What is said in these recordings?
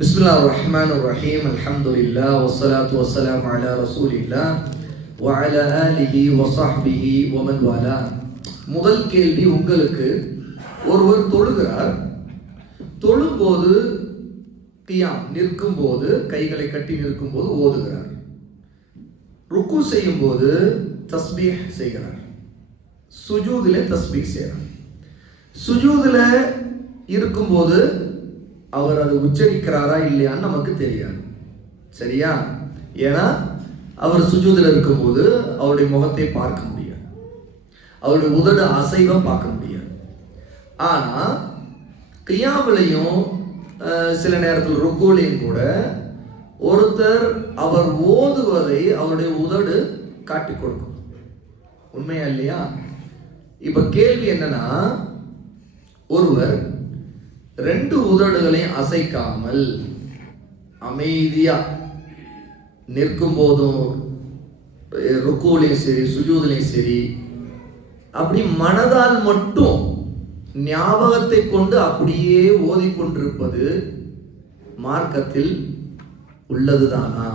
பிஸ்மில்லாஹிர் ரஹ்மானிர் ரஹீம். அல்ஹம்துலில்லாஹ் வஸ்ஸலாத்து வஸ்ஸலாமு அலா ரசூலில்லாஹ் வ அலா ஆலிஹி வ ஸஹ்பிஹி வ மன் வாலா. முதல் கேள்வி உங்களுக்கு, ஒருவர் தொழுகிறார், தொழும்போது கியாம் நிற்கும் போது கைகளை கட்டி நிற்கும் போது ஓதுகிறார், ருக்கு செய்யும் போது தஸ்பீஹ் செய்கிறார், சுஜூதிலே தஸ்பீஹ் செய்கிறார். சுஜூதில் இருக்கும்போது அவர் அதை உச்சரிக்கிறாரா இல்லையான்னு நமக்கு தெரியாது, சரியா? ஏன்னா அவர் சுஜூதில் இருக்கும்போது அவருடைய முகத்தை பார்க்க முடியாது, அவருடைய உதடு அசைவை பார்க்க முடியாது. ஆனால் கியாமிலையும் சில நேரத்தில் ருக்குலையும் கூட ஒருத்தர் அவர் ஓதுவதை அவருடைய உதடு காட்டி கொடுக்கும். உண்மையா இல்லையா? இப்ப கேள்வி என்னன்னா, ஒருவர் ரெண்டு உதடுகளையும் அசைக்காமல் அமைதியா நிற்கும் போதும் ருக்குலையும் சரி சுஜூதிலையும் சரி அப்படி மனதால் மட்டும் ஞாபகத்தை கொண்டு அப்படியே ஓதிக்கொண்டிருப்பது மார்க்கத்தில் உள்ளதுதானா?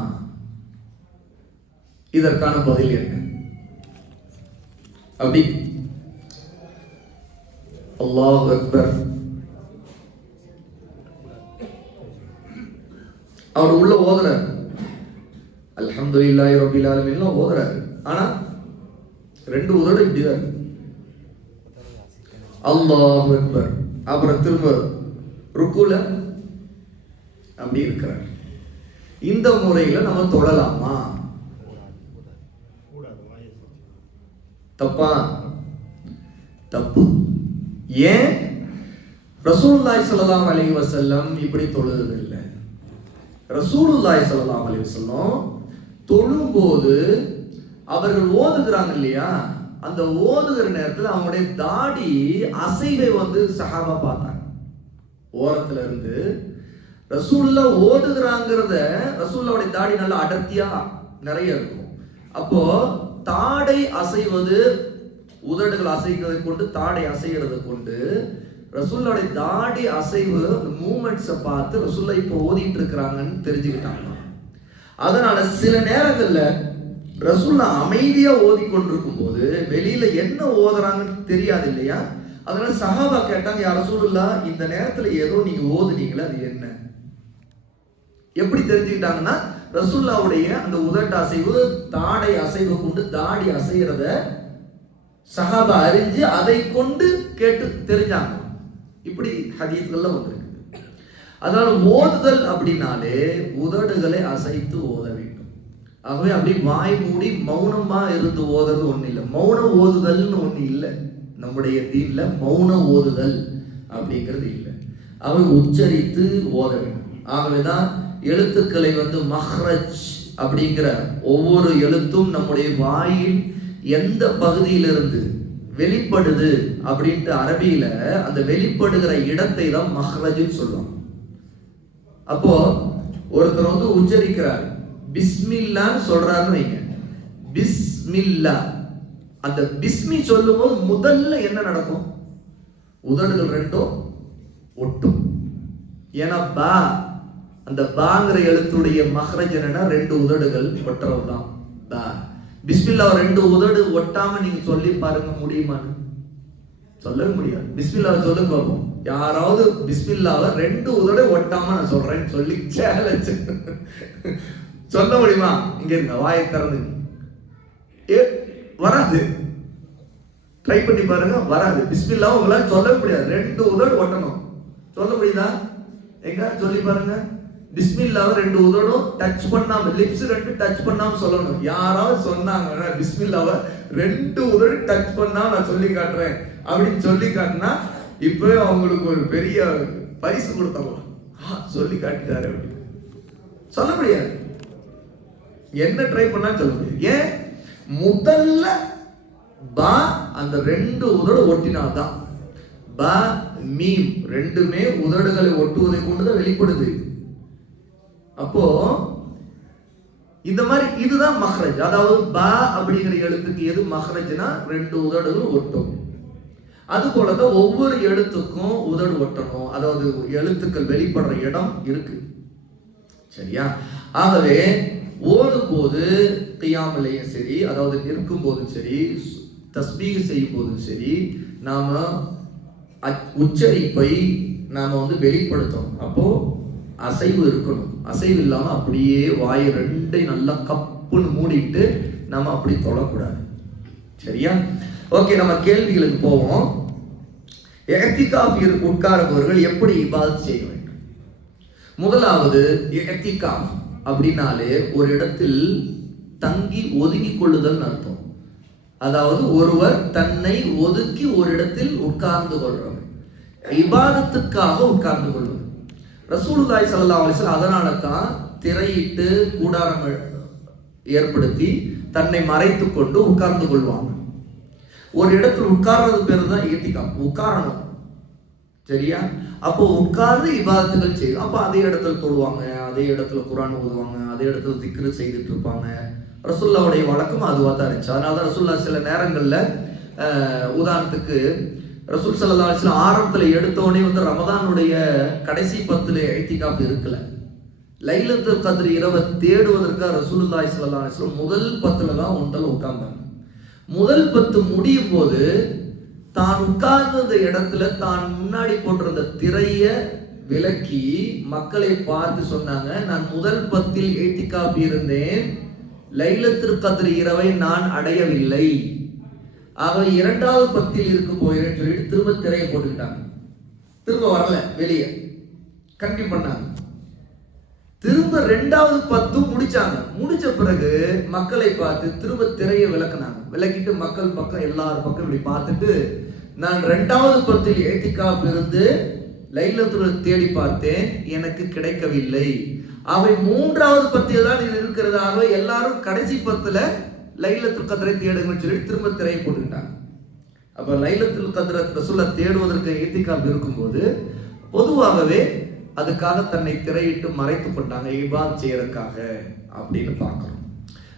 இதற்கான பதில் என்ன? அப்படி அல்லாஹ் அக்பர் அவர் உள்ள ஓதுறார், அல்ஹம்துலில்லாஹி ரப்பில் ஆலமீன் ஓதுறாரு. ஆனா ரெண்டு உதடு இப்படிதான், அல்லாஹ் அக்பர், அப்புறம் திரும்ப ருக்குல அப்படி இருக்கிறார். இந்த முறையில நம்ம தொழலாமா? தப்பா? தப்பு. ஏன்? ரசூலுல்லாஹி ஸல்லல்லாஹு அலைஹி வஸல்லம் இப்படி தொழுததில்லை. ரசூலுல்லாஹி ஸல்லல்லாஹு அலைஹி வஸல்லம் தொழும்போது அவர்கள் ஓதுகிறாங்க இல்லையா, அந்த ஓதுகிற நேரத்தில் அவங்களுடைய தாடி அசைவை சஹாபா பார்த்தாங்க. ஓரத்துல இருந்து ரசூலுல்லா ஓதுகிறாங்கிறத, ரசூலுல்லாவுடைய தாடி நல்லா அடர்த்தியா நிறைய இருக்கும். அப்போ தாடை அசைவது, உதடுகள் அசைக்கிறதை கொண்டு தாடை அசைகிறதை கொண்டு ரசூலுல்லாவுடைய தாடி அசைவு மூமெண்ட்ஸை பார்த்து ரசூலுல்லா இப்போ ஓதிட்டு இருக்கிறாங்கன்னு தெரிஞ்சுக்கிட்டாங்க. அதனால சில நேரங்கள்ல ரசூலுல்லா அமைதியா ஓதிக்கொண்டிருக்கும் போது வெளியில என்ன ஓதுறாங்கன்னு தெரியாது இல்லையா? அதனால சஹாபா கேட்டாங்க, யா ரசூலுல்லா, இந்த நேரத்துல ஏதோ நீங்க ஓதுனீங்களா, அது என்ன? எப்படி தெரிஞ்சுக்கிட்டாங்கன்னா, ரசூலுல்லாவுடைய அந்த உதட்டு அசைவு தாடை அசைவு கொண்டு தாடி அசைகிறத சஹாபா அறிஞ்சு அதை கொண்டு கேட்டு தெரிஞ்சாங்க. இப்படி ஹதீஸ்கள்ல வந்திருக்கு. அதனால ஓதுதல் அப்படின்னாலே உதடுகளை அசைத்து ஓத வேண்டும். ஆகவே அப்படி வாய் மூடி மௌனமா இருந்து ஓதுறது ஒண்ணு இல்லை, மௌன ஓதுதல்னு ஒண்ணு இல்லை. நம்முடைய தீன்ல மௌன ஓதுதல் அப்படிங்கிறது இல்லை. அவை உச்சரித்து ஓத வேண்டும். ஆகவேதான் எழுத்துக்களை மஹ்ரஜ் அப்படிங்கிற ஒவ்வொரு எழுத்தும் நம்முடைய வாயில் எந்த பகுதியிலிருந்து வெளிப்படுது அப்படின்ட்டு அரபியில அந்த வெளிப்படுகிற இடத்தை தான் மஹ்ரஜ்னு சொல்லுவாங்க. அப்போ ஒருத்தர் உச்சரிக்கிறார், பிஸ்மில்லான்னு சொல்றாருன்னு வைங்க, பிஸ்மில்லா, அந்த பிஸ்மி சொல்லும் போது முதல்ல என்ன நடக்கும்? உதடுகள் ரெண்டும் ஒட்டும். ஏன்னா பா, அந்த பாங்கிற எழுத்துடைய மஹ்ரஜ் என்னன்னா ரெண்டு உதடுகள் ஒட்டுறது தான் பா. பிஸ்மில்லா ரெண்டு உதடு ஒட்டாம நீங்க சொல்லி பாருங்க, முடியுமான்னு? சொல்லவே முடியாது. பிஸ்மில்லாவை சொல்லுங்க பார்ப்போம். யாராவது பிஸ்மில்லாவை ரெண்டு உதடு ஒட்டாம நான் சொல்றேன்னு சொல்லி சேலஞ்ச் சொல்ல முடியுமா? இங்க இருங்க, வாயை திறந்து. வராது. ட்ரை பண்ணி பாருங்க, வராது. பிஸ்மில்லாவை உங்களால சொல்லவே முடியாது. ரெண்டு உதடு ஒட்டணும். சொல்ல முடியுதா? எங்க சொல்லி பாருங்க. பிஸ்மில்லாவை ரெண்டு உதடும் டச் பண்ணாம, லிப்ஸ் ரெண்டு டச் பண்ணாம சொல்லணும். யாராவது சொன்னாங்க பிஸ்மில்லாவை ரெண்டு உதடு டச் பண்ணாம நான் சொல்லி காட்டுறேன் அப்படின்னு சொல்லி காட்டினா இப்பவே அவங்களுக்கு ஒரு பெரிய பரிசு கொடுத்தலாம். சொல்லி காட்டிட்டாரு அப்படின்னு சொல்ல முடியாது. என்ன ட்ரை பண்ணா சொல்ல முடியாது. ஏன்? முதல்ல பா அந்த ரெண்டு உதடு ஒட்டினால்தான். பா மீம் ரெண்டுமே உதடுகளை ஒட்டுவதை கொண்டுதான் வெளிப்படுது. அப்போ இந்த மாதிரி இதுதான் மஹ்ரஜ். அதாவது பா அப்படிங்கிற எழுத்துக்கு எது மஹ்ரஜ்னா ரெண்டு உதடுகள் ஒட்டும். அது போலதான் ஒவ்வொரு எழுத்துக்கும் உதடு ஒட்டணும். அதாவது எழுத்துக்கள் வெளிப்படுற இடம் இருக்கு. சரியா? ஆகவே ஓதும் போது கியாமிலையும் சரி, அதாவது நிற்கும் போதும் சரி, தஸ்பீஹ் செய்யும் போதும் சரி, நாம உச்சரிப்பை நாம வெளிப்படுத்தணும். அப்போ அசைவு இருக்கணும். அசைவு இல்லாம அப்படியே வாயை ரெண்டையும் நல்லா கப்புன்னு மூடிட்டு நாம அப்படி தொழக்கூடாது. சரியா? ஓகே, நம்ம கேள்விகளுக்கு போவோம். இஅ்திகாஃப் உட்கார்பவர்கள் எப்படி இபாதத் செய்ய வேண்டும்? முதலாவது, இஅ்திகாஃப் அப்படின்னாலே ஒரு இடத்தில் தங்கி ஒதுங்கி கொள்ளுதல் அர்த்தம். அதாவது ஒருவர் தன்னை ஒதுக்கி ஒரு இடத்தில் உட்கார்ந்து கொள்றவர், இபாதத்துக்காக உட்கார்ந்து கொள்வது. ரசூலுல்லாஹி ஸல்லல்லாஹு அலைஹி வஸல்லம் அதனால தான் திரையிட்டு கூடாரம் ஏற்படுத்தி தன்னை மறைத்து கொண்டு உட்கார்ந்து கொள்வாங்க. ஒரு இடத்துல உட்கார்றது பேரு தான் இஅ்திகாஃப். உட்காரணும். சரியா? அப்போ உட்கார்ந்து இபாதத்துகள் செய்யும். அப்போ அதே இடத்துல தொழுவாங்க, அதே இடத்துல குர்ஆன் ஓதுவாங்க, அதே இடத்துல திக்ரு செய்துட்டு இருப்பாங்க. ரசூலுல்லாஹ்வுடைய வழக்கம் அதுவா தான் இருந்துச்சு. அதனால தான் ரசூலுல்லாஹ் சில நேரங்கள்ல உதாரணத்துக்கு ரசூல் ஸல்லல்லாஹு அலைஹி வஸல்லம் ஆரம்பத்துல எடுத்தோடனே ரமதானுடைய கடைசி 10 இஅ்திகாஃப் இருக்கல. லைலத்துல் கத்ர் இரவை தேடுவதற்காக ரசூலுல்லாஹி ஸல்லல்லாஹு அலைஹி வஸல்லம் முதல் 10 தான் ஒன்றல உட்கார்ந்தாங்க. முதல் 10 முடியும் போது தான் உட்கார்ந்த இடத்துல தான் முன்னாடி போட்டிருந்த திரைய விலக்கி மக்களை பார்த்து சொன்னாங்க, நான் முதல் 10 இஅ்திகாஃப் இருந்தேன், லைலத்துல் கத்ர் இரவை நான் அடையவில்லை. ஆக இரண்டாவது 10 இருக்க போகிறேன்னு சொல்லிட்டு திரும்ப திரையை போட்டுக்கிட்டாங்க. திரும்ப வரல, வெளியே கண்டினியூ பண்ணாங்க. திரும்ப 2வது 10 முடிச்சாங்க. முடிச்ச பிறகு மக்களை பார்த்து திரும்ப திரையை விளக்குனாங்க. விளக்கிட்டு மக்கள் பக்கம் எல்லாரும் பக்கம் இப்படி பார்த்துட்டு, நான் 2வது 10 இஅ்திகாஃப் இருந்து லைலத்துல் தேடி பார்த்தேன், எனக்கு கிடைக்கவில்லை. அவை 3வது 10 தான் இது இருக்கிறதாக எல்லாரும் கடைசி 10ல லைலத்துல் கத்ரை தேடுங்கன்னு சொல்லி திரும்ப திரையை போட்டுக்கிட்டாங்க. அப்ப லைலத்துல் கத்ரை ரசூலுல்லாஹ் தேடுவதற்கு இஅ்திகாஃப் இருக்கும்போது பொதுவாகவே அதுக்காக தன்னை திரையிட்டு மறைத்து கொண்டாங்க, இபாதத் செய்யறதுக்காக அப்படின்னு பார்க்கிறோம்.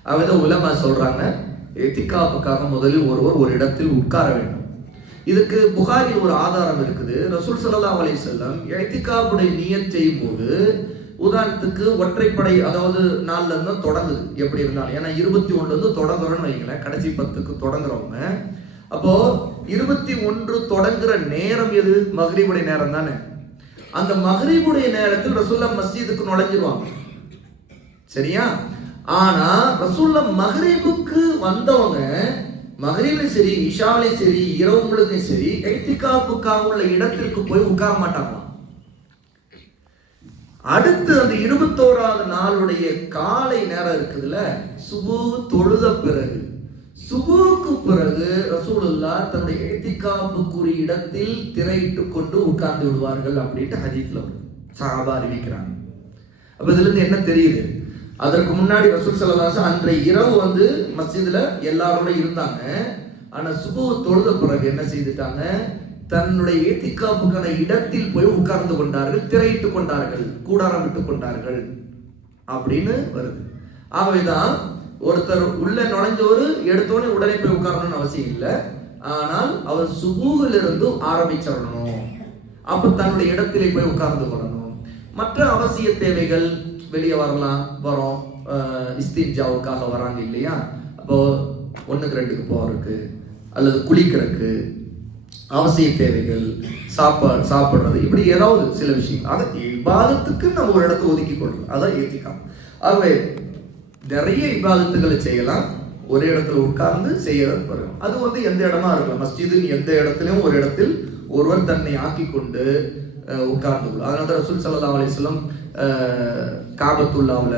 அதாவது உலமா சொல்றாங்க, இஅ்திகாஃபுக்காக முதலில் ஒருவர் ஒரு இடத்தில் உட்கார வேண்டும். இதுக்கு புகாரில் ஒரு ஆதாரம் இருக்குது. ரசூல் ஸல்லல்லாஹு அலைஹி வஸல்லம் இஅ்திகாஃபுடைய நியத் செய்யும் போது உதாரணத்துக்கு ஒற்றைப்படை, அதாவது 4ல இருந்து தொடங்குது எப்படி இருந்தாலும், ஏன்னா 21 இருந்து தொடங்குறோம்னு வைங்களேன், கடைசி 10க்கு தொடங்குறவங்க. அப்போ 21 தொடங்குற நேரம் எது? மக்ரிபுடைய நேரம் தானே. அந்த மக்ரிபுடைய நேரத்தில் ரசூலுல்லாஹ் மஸ்ஜிதுக்கு நுழைஞ்சிருவாங்க. சரியா? ஆனா ரசூலுல்லாஹ் மக்ரிபுக்கு வந்தவங்க மக்ரிபிலும் சரி, இஷாவிலையும் சரி, இரவு முழுக்கையும் சரி, இஅ்திகாஃபுக்காக உள்ள இடத்திற்கு போய் உட்கார மாட்டாங்களாம். அடுத்து அந்த 21வது நாளுடைய காலை நேரம் இருக்குதுல்ல, சுபு தொழுத பிறகு, சுபுக்கு பிறகு ரசூலுல்லாஹ் தன்னுடைய இஅ்திகாஃபுக்குரிய இடத்தில் திரையிட்டு கொண்டு உட்கார்ந்து விடுவார்கள் அப்படின்ட்டு ஹதீஸ்ல சஹாபா அறிவிக்கிறாங்க. அப்ப இதுல இருந்து என்ன தெரியுது? அதற்கு முன்னாடி ரசூல் ஸல்லல்லாஹு அலைஹி வஸல்லம் அன்றைய இரவு மஸ்ஜிதுல எல்லாரோட இருந்தாங்க. ஆனா சுபு தொழுத பிறகு என்ன செய்துட்டாங்க? தன்னுடைய இஅ்திகாஃபுக்கான இடத்தில் போய் உட்கார்ந்து கொண்டார்கள், திரையிட்டு கொண்டார்கள், கூடாரம் விட்டு கொண்டார்கள் அப்படின்னு வருது. ஆகவேதான் ஒருத்தர் உள்ள நுழைஞ்சோரு எடுத்தோடனே உடனே போய் உட்காரணும்னு அவசியம் இல்லை. ஆனால் அவர் சுபூஹிலிருந்து ஆரம்பிச்சிடணும். அப்ப தன்னுடைய இடத்திலே போய் உட்கார்ந்து கொள்ளணும். மற்ற அவசிய தேவைகள் வெளியே வரோம், இஸ்தின்ஜாவுக்காக வராங்க இல்லையா, அப்போ 1க்கு 2க்கு போறதுக்கு அல்லது குளிக்கிறதுக்கு, அவசிய தேவைகள், சாப்பிடுறது, இப்படி ஏதாவது சில விஷயம், அதை இபாதத்துக்கு நம்ம ஒரு இடத்தை ஒதுக்கி கொள்றோம், அதான் இஅ்திகாஃப். ஆகவே நிறைய இபாதத்துகளை செய்யலாம், ஒரே இடத்துல உட்கார்ந்து செய்யறது. அது எந்த இடமா இருக்கலாம், மஸ்ஜிதின் எந்த இடத்துலையும் ஒரு இடத்தில் ஒருவர் தன்னை ஆக்கி கொண்டு உட்கார்ந்து கொள்ளும். அதனால தான் ரசூல் ஸல்லல்லாஹு அலைஹி வஸல்லம் காபத்துல்லாவுல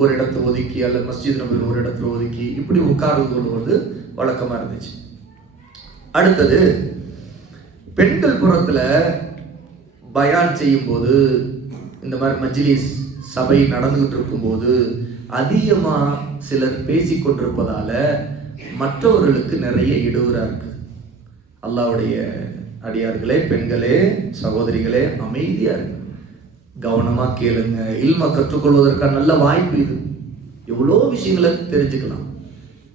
ஒரு இடத்தை ஒதுக்கி அல்லது மஸ்ஜித் நபவில ஒரு இடத்துல ஒதுக்கி இப்படி உட்கார்ந்து கொள்வது வழக்கமா இருந்துச்சு. அடுத்தது, பெண்கள் புறத்துல பயான் செய்யும் போது, இந்த மாதிரி மஜ்லிஸ் சபை நடந்துகிட்டு இருக்கும்போது அதிகமா சிலர் பேசிக் கொண்டிருப்பதால மற்றவர்களுக்கு நிறைய இடையூறா இருக்கு. அல்லாஹ்வுடைய அடியார்களே, பெண்களே, சகோதரிகளே, அமைதியா இருக்கு, கவனமா கேளுங்க. இல்ம கற்றுக்கொள்வதற்கான நல்ல வாய்ப்பு இது. எவ்வளோ விஷயங்களை தெரிஞ்சுக்கலாம்.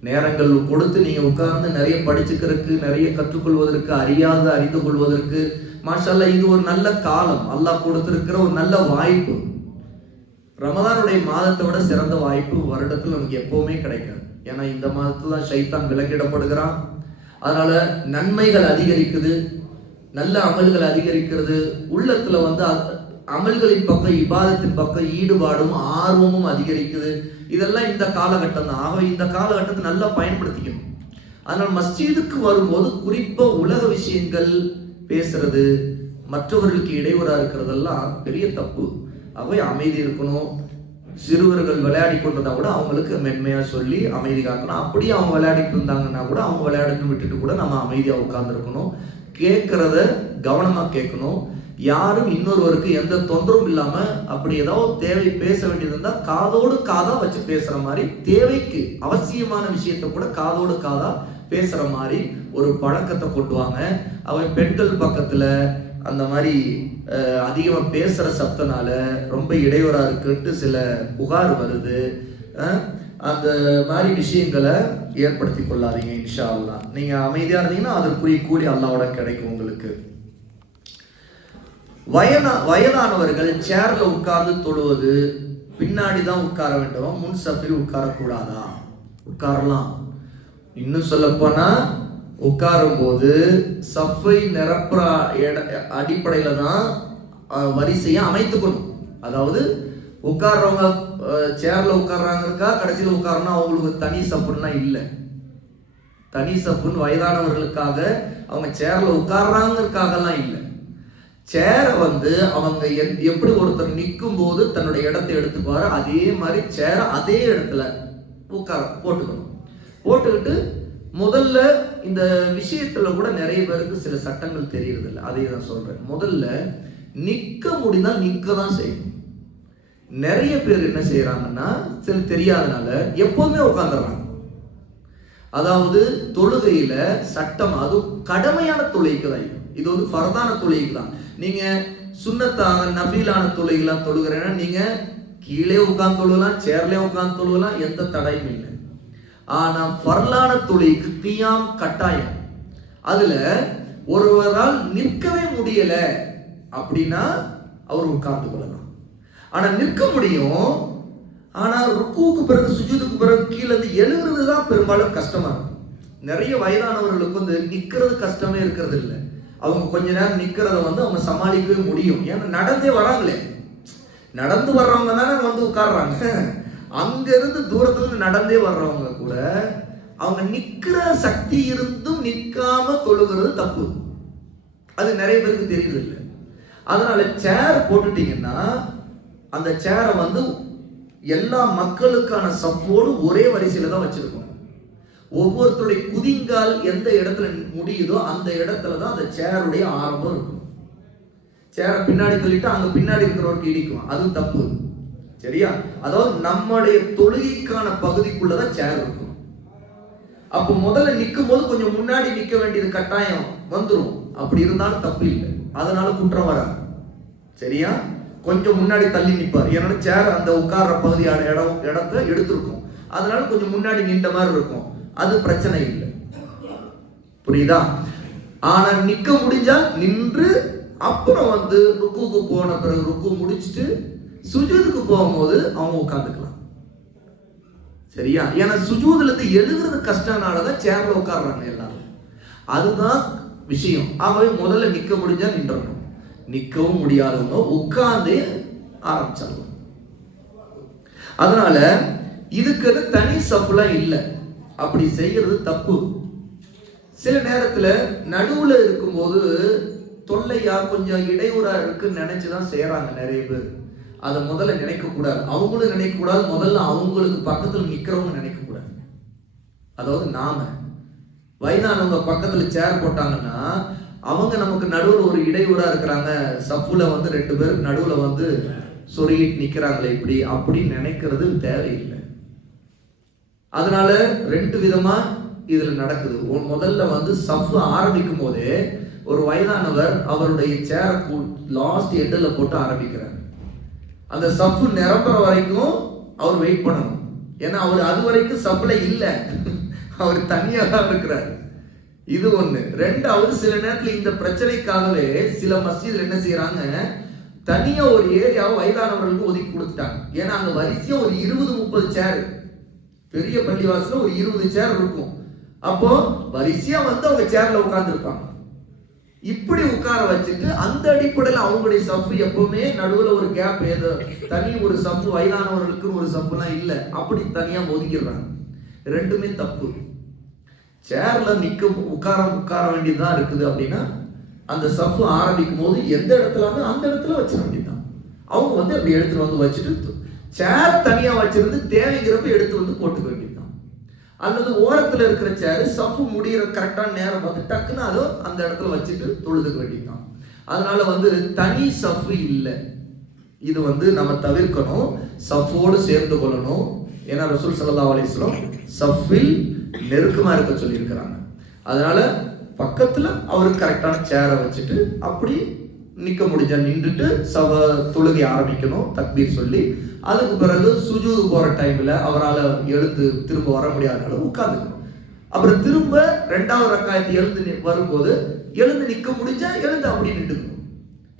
நேரங்கள் கொடுத்து நீங்க உட்கார்ந்து நிறைய படிச்சுக்கிறதுக்கு, நிறைய கற்றுக்கொள்வதற்கு, அறிந்து கொள்வதற்கு மாஷா அல்லாஹ் இது ஒரு நல்ல காலம், அல்லாஹ் கொடுத்திருக்கிற ஒரு நல்ல வாய்ப்பு. ரமதானுடைய மாதத்தை விட சிறந்த வாய்ப்பு வருடத்தில் நமக்கு எப்பவுமே கிடைக்காது. ஏன்னா இந்த மாதத்துல தான் ஷைத்தான் விலக்கிடப்படுகிறான். அதனால நன்மைகள் அதிகரிக்குது, நல்ல அமல்கள் அதிகரிக்கிறது, உள்ளத்துல வந்து அமல்களின் பக்கம் இபாதத்தின் பக்கம் ஈடுபாடும் ஆர்வமும் அதிகரிக்குது. இதெல்லாம் இந்த காலகட்டம் தான். ஆகவே இந்த காலகட்டத்தை நல்லா பயன்படுத்திக்கணும். அதனால் மஸ்ஜிதுக்கு வரும்போது குறிப்பா உலக விஷயங்கள் பேசுறது, மற்றவர்களுக்கு இடையூறா இருக்கிறதெல்லாம் பெரிய தப்பு. ஆகவே அமைதி இருக்கணும். சிறுவர்கள் விளையாடி கொண்டிருந்தா கூட அவங்களுக்கு மென்மையா சொல்லி அமைதி காக்கணும். அப்படியே அவங்க விளையாடிட்டு இருந்தாங்கன்னா கூட அவங்க விளையாடுன்னு விட்டுட்டு கூட நம்ம அமைதியா உட்கார்ந்துருக்கணும். கேட்கறத கவனமா கேட்கணும். யாரும் இன்னொருவருக்கு எந்த தொந்தரவும் இல்லாம, அப்படி ஏதாவது தேவை பேச வேண்டியது இருந்தா காதோடு காதா வச்சு பேசுற மாதிரி, தேவைக்கு அவசியமான விஷயத்த கூட காதோடு காதா பேசுற மாதிரி ஒரு பழக்கத்தை கொண்டு வாங்க. அவை பெண்கள் பக்கத்துல அந்த மாதிரி அதிகமா பேசுற சத்தனால ரொம்ப இடையூறா இருக்குன்ட்டு சில புகார் வருது. அந்த மாதிரி விஷயங்களை ஏற்படுத்தி கொள்ளாதீங்க. இன்ஷா அல்லாஹ் நீங்க அமைதியா இருந்தீங்கன்னா அதற்குரிய கூலி அல்லாஹ்வோட கிடைக்கும் உங்களுக்கு. வயதானவர்கள் சேர்ல உட்கார்ந்து தொழுவது பின்னாடி தான் உட்கார வேண்டும், முன் சஃபில் உட்காரக்கூடாதா? உட்காரலாம். இன்னும் சொல்ல போனா உட்காரும் போது சஃபை நிரப்புற அடிப்படையில தான் வரிசையை அமைத்துக்கணும். அதாவது உட்கார்றவங்க சேர்ல உட்கார்றாங்கக்கா கடைசியில் உட்காரணும் அவங்களுக்கு தனி சஃபுன்னா இல்லை. தனி சஃபுன்னு வயதானவர்களுக்காக அவங்க சேர்ல உட்கார்றாங்கக்காகலாம் இல்லை. சேரை வந்து அவங்க எப்படி ஒருத்தர் நிற்கும் போது தன்னுடைய இடத்தை எடுத்துக்குவாரு, அதே மாதிரி சேரை அதே இடத்துல போட்டுக்கணும். போட்டுக்கிட்டு முதல்ல இந்த விஷயத்துல கூட நிறைய பேருக்கு சில சட்டங்கள் தெரியறது இல்லை. அதே தான் சொல்றேன். முதல்ல நிக்க முடிந்தா நிக்க தான் செய்யணும். நிறைய பேர் என்ன செய்யறாங்கன்னா சில தெரியாதனால எப்போதுமே உட்காந்துடுறாங்க. அதாவது தொழுகையில சட்டம், அது கடமையான தொழுகைக்கு தான். இது வந்து ஃபர்தான தொழுகைக்கு தான். நீங்க சுன்னத்தான நபீலான தொழுகைலாம் தொழுகிறேன்னா நீங்க கீழே உட்கார்ந்து தொழுகலாம், சேர்லயே உட்கார்ந்து தொழுகலாம், எந்த தடையும் இல்லை. ஆனா ஃபர்லான தொழுகைக்கு கியாம் கட்டாயம். அதுல ஒருவரால் நிற்கவே முடியல அப்படின்னா அவர் உட்கார்ந்து கொள்ளலாம். ஆனா நிற்க முடியும். ஆனா ருக்குவுக்கு பிறகு சுஜூதுக்கு பிறகு கீழே இருந்து எழுகிறது தான் பெரும்பாலும் கஷ்டமா இருக்கும். நிறைய வயதானவர்களுக்கு வந்து நிக்கிறது கஷ்டமே இருக்கிறது இல்லை. அவங்க கொஞ்ச நேரம் நிக்கிறத வந்து அவங்க சமாளிக்கவே முடியும். ஏன்னா நடந்தே வராங்களே, நடந்து வர்றவங்க தானே வந்து உட்கார்றாங்க. அங்க இருந்து தூரத்துல இருந்து நடந்தே வர்றவங்க கூட அவங்க நிக்கிற சக்தி இருந்தும் நிக்காம தொழுகிறது தப்பு. அது நிறைய பேருக்கு தெரியுது இல்லை. அதனால சேர் போட்டுட்டீங்கன்னா அந்த சேரை வந்து எல்லா மக்களுக்கான சப்போடு ஒரே வரிசையில தான் வச்சிருக்கோம். ஒவ்வொருத்தருடைய குதிங்கால் எந்த இடத்துல முடியுதோ அந்த இடத்துல தான் அந்த சேருடைய ஆரம்பம் இருக்கும். சேரை பின்னாடி சொல்லிட்டு அங்க பின்னாடி இருக்கிறவருக்கு இடிக்கும், அது தப்பு. சரியா? அதாவது நம்முடைய தொழுகைக்கான பகுதிக்குள்ளதான் சேர் இருக்கும். அப்போ முதல்ல நிற்கும் போது கொஞ்சம் முன்னாடி நிற்க வேண்டியது கட்டாயம் வந்துடும். அப்படி இருந்தாலும் தப்பு இல்லை, அதனால குற்றம் வராது. சரியா? கொஞ்சம் முன்னாடி தள்ளி நிற்பார். ஏன்னா சேர் அந்த உட்கார்ற பகுதியான இடத்தை எடுத்திருக்கும், அதனால கொஞ்சம் முன்னாடி நின்ற மாதிரி இருக்கும், அது பிரச்சனை இல்லை. புரியுதா? ஆனா நிக்க முடிஞ்சா நின்று அப்புறம் வந்து ருக்குக்கு போன பிறகு ருக்கு முடிச்சுட்டு சுஜூதுக்கு போகும்போது அவங்க உட்காந்துக்கலாம். சரியா? ஏன்னா சுஜூதுல இருந்து எழுதுறது கஷ்டம்னாலதான் சேர்ல உட்கார்றாங்க எல்லாரும். அதுதான் விஷயம். ஆகவே முதல்ல நிக்க முடிஞ்சா நின்றணும், நிக்கவும் முடியாதவங்க உட்கார்ந்து ஆரம்பிச்சிடலாம். அதனால இதுக்கு தனி சப்புலாம் இல்லை, அப்படி செய்யறது தப்பு. சில நேரத்துல நடுவுல இருக்கும்போது தொல்லையா கொஞ்சம் இடையூறா இருக்குன்னு நினைச்சுதான் செய்யறாங்க நிறைய பேர். அதை முதல்ல நினைக்க கூடாது. அவங்களும் நினைக்க கூடாது, முதல்ல அவங்களுக்கு பக்கத்துல நிக்கிறவங்க நினைக்க கூடாது. அதாவது நாம வயதானவங்க பக்கத்துல சேர் போட்டாங்கன்னா அவங்க நமக்கு நடுவில் ஒரு இடையூறா இருக்கிறாங்க, சப்புல வந்து 2 பேருக்கு நடுவுல வந்து சொருகிட்டு நிக்கிறாங்களே இப்படி அப்படின்னு நினைக்கிறது தேவையில்லை. அதனால 2 விதமா இதுல நடக்குது. முதல்ல வந்து சஃப் ஆரம்பிக்கும் போதே ஒரு வயதானவர் அவருடைய சேரை லாஸ்ட் எண்டில் போட்டு ஆரம்பிக்கிறார். அந்த சஃப் நிரம்புற வரைக்கும் அவர் வெயிட் பண்ணணும். ஏன்னா அவர் அது வரைக்கும் சஃப்ல இல்லை, அவர் தனியா தான் இருக்கிறார். இது ஒண்ணு. 2வது, சில நேரத்தில் இந்த பிரச்சனைக்காகவே சில மஸ்ஜித்ல என்ன செய்யறாங்க, தனியா ஒரு ஏரியாவை வயதானவர்களுக்கு ஒதுக்கி கொடுத்துட்டாங்க. ஏன்னா அங்க வரிசையா ஒரு 20-30 சேர், பெரிய பள்ளிவாசல ஒரு 20 சேர் இருக்கும். அப்போ வரிசையா வந்து அவங்க சேர்ல உட்கார்ந்து இருப்பாங்க. இப்படி உட்கார வச்சுட்டு அந்த அடிப்படையில் அவங்களுடைய சப்பு எப்பவுமே நடுவுல ஒரு கேப், ஏதோ தனி ஒரு சப்பு, வயதானவர்களுக்கு ஒரு சப்புலாம் இல்லை, அப்படி தனியா ஒதுக்கிடுறாங்க. ரெண்டுமே தப்பு. சேர்ல உட்கார வேண்டியதுதான் இருக்குது அப்படின்னா அந்த சப்பு ஆரம்பிக்கும் போது எந்த இடத்துல வந்து அந்த இடத்துல வச்சிட வேண்டியதுதான். அவங்க வந்து அப்படி எடுத்துட்டு வந்து வச்சுட்டு சேர் தனியா வச்சிருந்து தேவைங்கிறப்ப எடுத்து வந்து போட்டுக்க வேண்டியதுதான். அல்லது ஓரத்துல இருக்கிற சேர் சப்பு முடிகிற கரெக்டான நேரம் பார்த்து டக்குன்னு அதோ அந்த இடத்துல வச்சுட்டு தொழுதுக்க வேண்டியதுதான். அதனால வந்து தனி சப்பு இல்லை, இது வந்து நம்ம தவிர்க்கணும், சஃபோடு சேர்ந்து கொள்ளணும். ஏன்னா ரசூல் ஸல்லல்லாஹு அலைஹி வஸல்லம் சஃபில் நெருக்கமா இருக்க சொல்லி இருக்கிறாங்க. அதனால பக்கத்துல அவருக்கு கரெக்டான சேரை வச்சுட்டு அப்படி நிக்க முடிஞ்சா நின்றுட்டு தொழுகை ஆரம்பிக்கணும், தக்பீர் சொல்லி. அதுக்கு பிறகு சுஜூது போற டைம்ல அவரால் எழுந்து திரும்ப வர முடியாத அளவு உட்கார்ந்துக்கணும். அப்புறம் திரும்ப 2வது ரக்காயத்தை எழுந்து வரும்போது எழுந்து நிக்க முடிஞ்சா எழுந்து அப்படி நின்றுக்கணும்.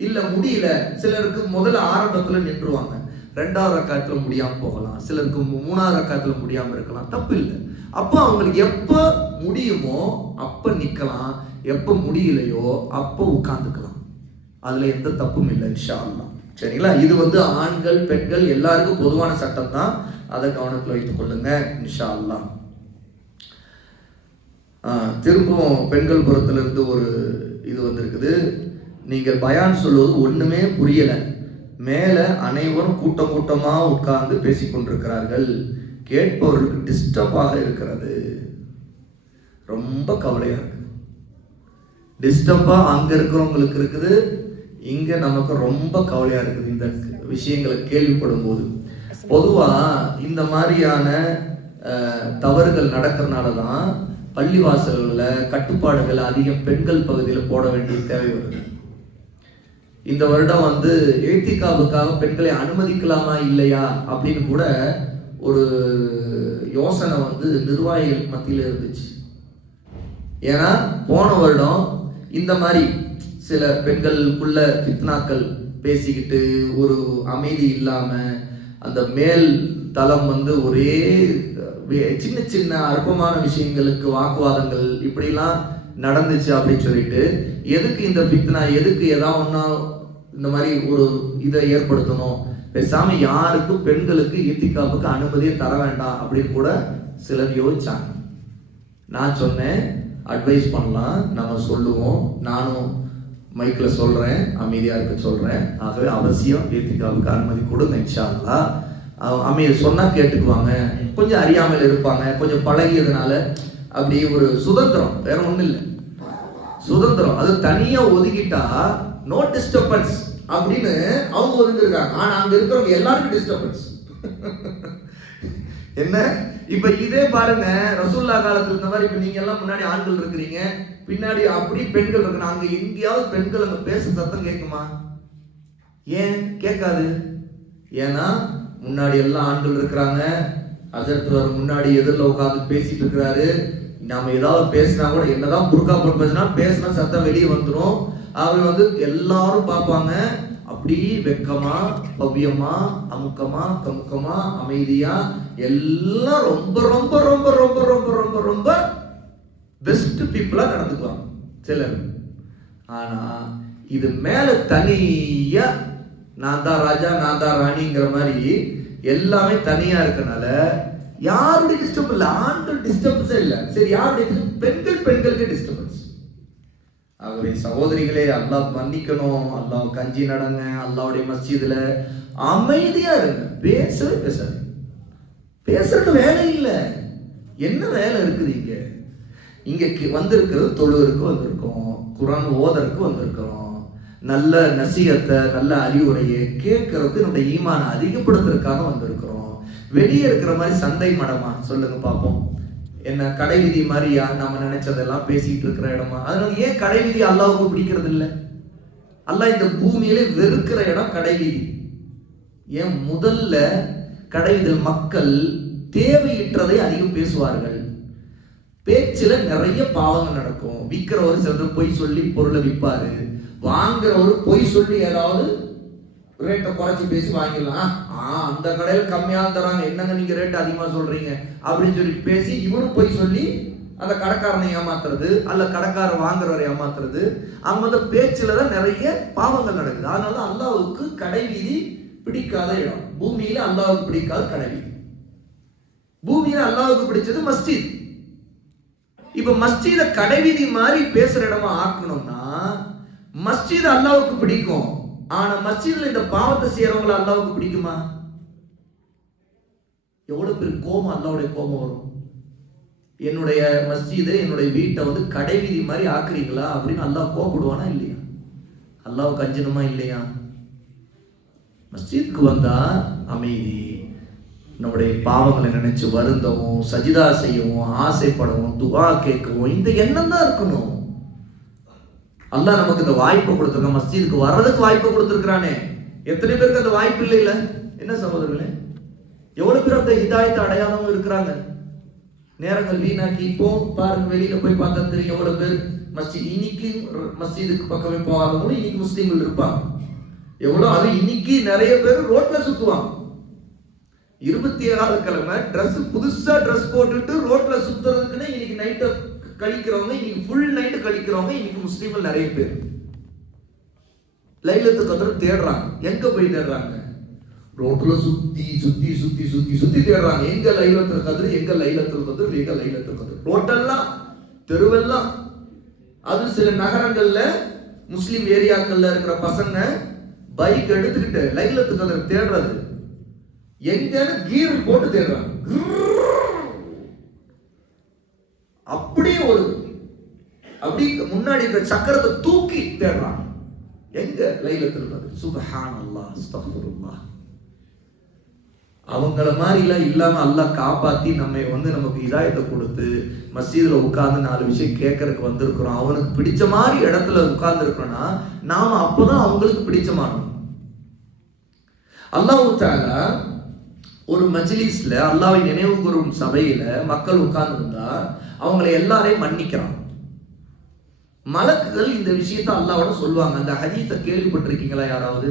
இல்ல முடியல, சிலருக்கு முதல்ல ஆரம்பத்துல நின்றுவாங்க, 2வது ரக்காயத்துல முடியாம போகலாம், சிலருக்கு 3வது ரக்காயத்துல முடியாம இருக்கலாம், தப்பு இல்லை. அப்போ அவங்களுக்கு எப்ப முடியுமோ அப்ப நிக்கலாம், எப்ப முடியலையோ அப்போ உட்கார்ந்துக்கலாம். அதுல எந்த தப்பும் இல்லை இன்ஷா அல்லாஹ். சரிங்களா? இது வந்து ஆண்கள் பெண்கள் எல்லாருக்கும் பொதுவான சட்டம் தான், அதை கவனத்தில் வைத்துக் கொள்ளுங்க இன்ஷா அல்லாஹ். திரும்பவும் பெண்கள் புறத்திலிருந்து ஒரு இது வந்திருக்குது. நீங்கள் பயான் சொல்வது ஒண்ணுமே புரியல, மேல அனைவரும் கூட்டம் கூட்டமா உட்கார்ந்து பேசிக்கொண்டிருக்கிறார்கள், கேட்பவர்களுக்கு டிஸ்டர்பாக இருக்கிறது, ரொம்ப கவலையா இருக்கு. டிஸ்டர்பா அங்க இருக்கிறவங்களுக்கு இருக்குது, இங்க நமக்கு ரொம்ப கவலையா இருக்குது இந்த விஷயங்களை கேள்விப்படும் போது. பொதுவா இந்த மாதிரியான தவறுகள் நடக்கிறதுனாலதான் பள்ளிவாசல்ல கட்டுப்பாடுகள் அதிகம் பெண்கள் பகுதியில் போட வேண்டிய தேவை வருது. இந்த வருடம் வந்து ஏத்திகாவுக்காக பெண்களை அனுமதிக்கலாமா இல்லையா அப்படின்னு கூட ஒரு யோசனை வந்து நிர்வாகிகள் மத்தியில் இருந்துச்சு. ஏன்னா போன வருடம் இந்த மாதிரி சில பெண்களுக்குள்ள ஃபித்னாக்கள் பேசிக்கிட்டு ஒரு அமைதி இல்லாம அந்த மேல் தளம் வந்து ஒரே சின்ன சின்ன அற்பமான விஷயங்களுக்கு வாக்குவாதங்கள் இப்படிலாம் நடந்துச்சு அப்படின்னு சொல்லிட்டு, எதுக்கு இந்த ஃபித்னா, எதுக்கு ஏதாவது ஒன்றா இந்த மாதிரி ஒரு இதை ஏற்படுத்தணும், பேசாம யாருக்கும் பெண்களுக்கு இத்திகாப்புக்கு அனுமதியை தர வேண்டாம் அப்படின்னு கூட சிலர் யோசிச்சாங்க. நான் சொன்னேன், அட்வைஸ் பண்ணலாம், நம்ம சொல்லுவோம், நானும் மைக்கில் சொல்றேன், அமைதியா இருக்க சொல்றேன். ஆகவே அவசியம் இத்திகாப்புக்கு அனுமதி கொடுங்க இன்ஷா அல்லாஹ். அமைதி சொன்னா கேட்டுக்குவாங்க, கொஞ்சம் அறியாமல் இருப்பாங்க, கொஞ்சம் பழகியதுனால அப்படி ஒரு சுதந்திரம், வேற ஒண்ணும் இல்லை, சுதந்திரம். அது தனியா ஒதுக்கிட்டா நோ டிஸ்டர்பன்ஸ் அப்படின்னு அவங்க ஒதுங்கிருக்காங்க. ஆனா அங்க இருக்கிறவங்க எல்லாருக்கும் டிஸ்டர்பன்ஸ். என்ன இப்ப இதே பாருங்க, ரசூல்லா காலத்துல இருந்த மாதிரி இப்ப நீங்க எல்லாம் முன்னாடி ஆண்கள் இருக்கிறீங்க, பின்னாடி அப்படி பெண்கள் இருக்கு. அங்க எங்கேயாவது பெண்கள் அங்க பேச சத்தம் கேட்குமா? ஏன் கேட்காது? ஏன்னா முன்னாடி எல்லாம் ஆண்கள் இருக்கிறாங்க, அசர்த்துவர் முன்னாடி எதிரில் உட்காந்து பேசிட்டு இருக்கிறாரு. நாம ஏதாவது பேசினா கூட என்னதான் புர்கா போட்டு பேசினா பேசினா சத்தம் வெளியே வந்துடும். அவர் வந்து எல்லாரும் பார்ப்பாங்க, அப்படி வெக்கமா பவ்யமா அமுக்கமா கமுக்கமா அமைதியா எல்லாம் ரொம்ப ரொம்ப ரொம்ப ரொம்ப ரொம்ப ரொம்ப ரொம்ப பெஸ்ட் பீப்புளா நடந்துக்குவாங்க சிலர். ஆனா இது மேல தனியா நான் தான் ராஜா நான் தான் ராணிங்கிற மாதிரி எல்லாமே தனியா இருக்கனால யாருடைய டிஸ்டர்ப் இல்லை, ஆண்கள் டிஸ்டர்பன்ஸே இல்லை. சரி, யாருடைய பெண்களுக்கு டிஸ்டர்பன்ஸ். ஆகவே சகோதரிகளே, அல்லாஹ் மன்னிக்கணும், அல்லாஹ் கஞ்சி நடங்க, அல்லாஹ்வுடைய மஸ்ஜிதுல அமைதியா இருங்க, பேசவே பேசாது. பேசுறதுக்கு வேலை இல்லை, என்ன வேலை இருக்குது இங்க? இங்க வந்திருக்கிறது தொழுவருக்கு வந்திருக்கோம், குர்ஆன் ஓதருக்கு வந்திருக்கிறோம், நல்ல நசீகத்தை நல்ல அறிவுரையை கேட்கறதுக்கு நம்முடைய ஈமானை அதிகப்படுத்துறதுக்காக வந்திருக்கிறோம். வெளியே இருக்கிற மாதிரி சந்தை மடமா சொல்லுங்க பார்ப்போம்? என்ன கடை விதி மாதிரியா நம்ம நினைச்சதெல்லாம் பேசிட்டு இருக்கிற இடமா? அதனால ஏன் கடை விதி அல்லாஹ்வுக்கு பிடிக்கிறது இல்லை? அல்லாஹ் இந்த பூமியிலே வெறுக்கிற இடம் கடை விதி. ஏன்? முதல்ல கடை விதியில் மக்கள் தேவையற்றதை அதிகம் பேசுவார்கள், பேச்சுல நிறைய பாவங்கள் நடக்கும். விற்கிறவர் சிலர் பொய் சொல்லி பொருளை விற்பாரு, வாங்குறவர் பொய் சொல்லி ஏதாவது ரேட்டை குறைச்சி பேசி வாங்கிடலாம். அந்த கடையில் கம்மியாக தராங்க, என்னங்க நீங்க ரேட் அதிகமாக சொல்றீங்க அப்படின்னு சொல்லிட்டு பேசி இவரும் போய் சொல்லி அந்த கடைக்காரனை ஏமாத்துறது, அல்ல கடைக்காரன் வாங்குறவரை ஏமாத்துறது. அவங்க வந்து பேச்சுல தான் நிறைய பாவங்கள் நடக்குது. அதனால அல்லாஹ்வுக்கு கடை வீதி பிடிக்காத இடம். பூமியில அல்லாஹ்வுக்கு பிடிக்காத கடை வீதி. பூமியில அல்லாஹ்வுக்கு பிடிச்சது மஸ்ஜித். இப்ப மஸ்ஜித கடை வீதி மாதிரி பேசுற இடமா ஆக்கணும்னா மஸ்ஜித் அல்லாஹ்வுக்கு பிடிக்கும். ஆனா மஸ்ஜித்ல இந்த பாவத்தை செய்யறவங்களை அல்லாஹ்வுக்கு பிடிக்குமா? எவ்வளவு பேர் கோபம், அல்லாஹ்வுடைய கோபம் வரும். என்னுடைய மஸ்ஜிதை, என்னுடைய வீட்டை வந்து கடை வீதி மாதிரி ஆக்குறீங்களா அப்படின்னு அல்லாஹ் கோபப்படுவானா இல்லையா? அல்லாஹ்வுக்கு அஞ்சணுமா இல்லையா? மஸ்ஜிதுக்கு வந்தா அமைதி, நம்முடைய பாவங்களை நினைச்சு வருந்தவும், சஜிதா செய்யவும், ஆசைப்படவும், துவா கேட்கவும், இந்த எண்ணம் தான் இருக்கணும். அல்லாஹ் நமக்கு இந்த வாய்ப்பை கொடுத்துருக்கான். மஸ்ஜிதுக்கு வர்றதுக்கு வாய்ப்பை கொடுத்துருக்கானே. எத்தனை பேருக்கு அந்த வாய்ப்பு இல்லை? இல்ல என்ன சகோதரர்களே, எவ்வளவு பேர் அந்த ஹிதாயத்தை அடையாளம் இருக்கிறாங்க. நேரங்கள் வீணாக்கி இப்போ பாருங்க, வெளியில போய் பார்த்தா தெரியும் எவ்வளவு பேர் மஸ்ஜித், இன்னைக்கு மஸ்ஜிதுக்கு பக்கமே போகாதவங்களும் இன்னைக்கு முஸ்லீம்கள் இருப்பாங்க. எவ்வளவு, அது இன்னைக்கு நிறைய பேர் ரோட்ல சுத்துவாங்க. 27வது கிழமை ட்ரெஸ், புதுசா ட்ரெஸ் போட்டுட்டு ரோட்ல சுத்துறதுக்குன்னு இன்னைக்கு நைட்டை கழிக்கிறவங்க, இன்னைக்கு ஃபுல் நைட்டு கழிக்கிறவங்க இன்னைக்கு முஸ்லீம்கள் நிறைய பேர். லைலத்துல் கத்ர் தேடுறாங்க. எங்க போய் தேடுறாங்க? ரோட்ல சுத்தி சுத்தி சுத்தி சுத்தி சுத்தி தேடுறாங்க. எங்க லைலத்துல் கத்ர், எங்க லைலத்துல் கத்ர், எங்க லைலத்துல் கத்ர். ரோட்டெல்லாம், தெருவெல்லாம். அது சில நகரங்கள்ல, முஸ்லிம் ஏரியாக்கள்ல இருக்கிற பசங்க பைக் எடுத்துக்கிட்டு லைலத்துல் கத்ர் தேடுறது எங்கன்னு கீர் போட்டு தேடுறாங்க. அப்படியே ஒரு அப்படி முன்னாடி இருக்கிற சக்கரத்தை தூக்கி தேடுறாங்க. எங்க லைலத்துல் கத்ர். சுப்ஹானல்லாஹ், அஸ்தக்ஃபிருல்லாஹ். அவங்கள மாதிரி எல்லாம் இல்லாம அல்லாஹ் காப்பாத்தி நம்ம வந்து நமக்கு ஹிதாயத்தை கொடுத்து மஸ்ஜிதுல உட்கார்ந்து 4 விஷயம் கேட்கறதுக்கு வந்திருக்கிறோம். அவனுக்கு பிடிச்ச மாதிரி இடத்துல உட்கார்ந்து இருக்கிறோம்னா நாம அப்பதான் அவங்களுக்கு பிடிச்சமானோம். அல்லாஹ் தஆலா ஒரு மஜ்லிஸ்ல, அல்லாஹ்வை நினைவு கூறும் சபையில மக்கள் உட்கார்ந்து இருந்தா அவங்களை எல்லாரையும் மன்னிக்கிறான். மலக்குகள் இந்த விஷயத்தை அல்லாஹ்வோட சொல்லுவாங்க. அந்த ஹதீஸை கேள்விப்பட்டிருக்கீங்களா? யாராவது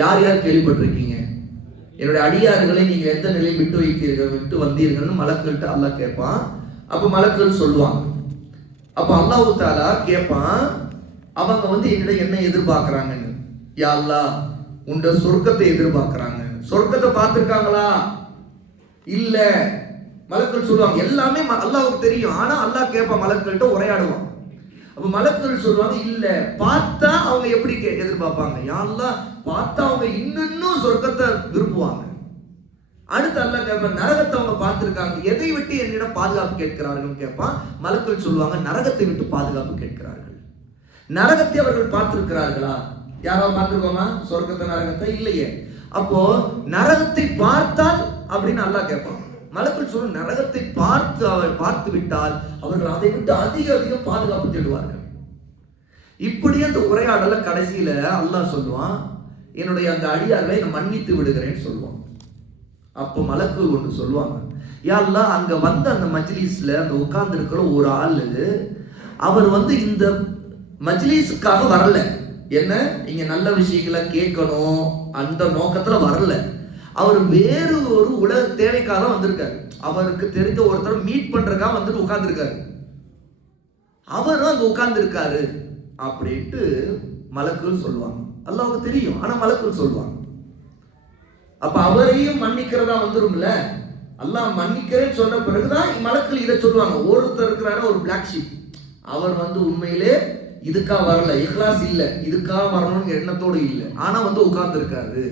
யார் யார் கேள்விப்பட்டிருக்கீங்க? என்னுடைய அடியார்களை நீங்க எந்த நிலையில் விட்டு வந்தீர்கள்னு மலக்குகள்கிட்ட அல்லாஹ் கேட்பான். அப்ப மலக்குகள் சொல்லுவாங்க. அப்ப அல்லாஹ் தஆலா கேட்பான், அவங்க வந்து என்னிடம் என்ன எதிர்பார்க்கறாங்கன்னு. யா அல்லாஹ், உண்ட சொர்க்கத்தை எதிர்பார்க்கறாங்க. சொர்க்கத்தை பார்த்திருக்காங்களா? இல்ல. மலக்குகள் சொல்லுவாங்க. எல்லாமே அல்லாஹ்வுக்கு தெரியும். ஆனா அல்லாஹ் கேட்பான், மலக்குகள்கிட்ட உரையாடுவான். அப்ப மலக்குகள் சொல்லுவாங்க, இல்ல, பார்த்தா அவங்க எப்படி எதிர்பார்ப்பாங்க? யா அல்லாஹ், பார்த்தா அவங்க இன்னும் சொர்க்கத்தை விரும்புவாங்க. அடுத்து அல்லாஹ் கேட்பான், நரகத்தை அவங்க பார்த்திருக்காங்க, எதை விட்டு என்னிடம் பாதுகாப்பு கேட்கிறார்கள் கேட்பான். மலக்குகள் சொல்லுவாங்க, நரகத்தை விட்டு பாதுகாப்பு கேட்கிறார்கள். நரகத்தை அவர்கள் பார்த்திருக்கிறார்களா? யாராவது பார்த்திருக்கோமா சொர்க்கத்தை, நரகத்தை? இல்லையே. அப்போ நரகத்தை பார்த்தால் அப்படின்னு அல்லாஹ் கேட்பான். மலக்குகள் சொல்லும், நரகத்தை பார்த்து விட்டால் அவர்கள் அதை விட்டு அதிக பாதுகாப்பு தேடுவார்கள். இப்படி அந்த உரையாடல கடைசியில அல்லாஹ் சொல்லுவான், என்னுடைய அந்த அடியார்களை நான் மன்னித்து விடுகிறேன்னு சொல்லுவான். அப்போ மலக்குகள் ஒன்று சொல்லுவாங்க, யா அல்லாஹ், அங்க வந்த அந்த மஜ்லிஸ்ல அந்த உட்கார்ந்து இருக்கிற ஒரு ஆளு, அவர் வந்து இந்த மஜ்லிஸுக்காக வரல. என்ன, இங்க நல்ல விஷயங்களை கேட்கணும் அந்த நோக்கத்துல வரல. அவர் வேறு ஒரு உலக தேவைக்காக வந்திருக்காரு. அவருக்கு தெரிஞ்ச ஒருத்தர் மீட் பண்றதுக்காக வந்துட்டு உட்கார்ந்துருக்காரு. அவரும் அங்க உட்கார்ந்து இருக்காரு அப்படின்ட்டு மலக்குகள் சொல்லுவாங்க. அல்லாஹ்வுக்கு தெரியும், ஆனா மலக்குகள் சொல்லுவாங்க. அப்ப அவரையும் மன்னிக்கிறதா வந்துரும்ல. அல்லாஹ் மன்னிக்கிறேன்னு சொன்ன பிறகுதான் மலக்குகள் இதை சொல்லுவாங்க. ஒருத்தர் இருக்கிறாரு, ஒரு பிளாக் ஷீப், அவர் வந்து உண்மையிலே இதுக்காக வரல, இஹ்லாஸ் இல்ல, இதுக்காக வரணும்னு எண்ணத்தோடு இல்லை, ஆனா வந்து உட்கார்ந்து இருக்காரு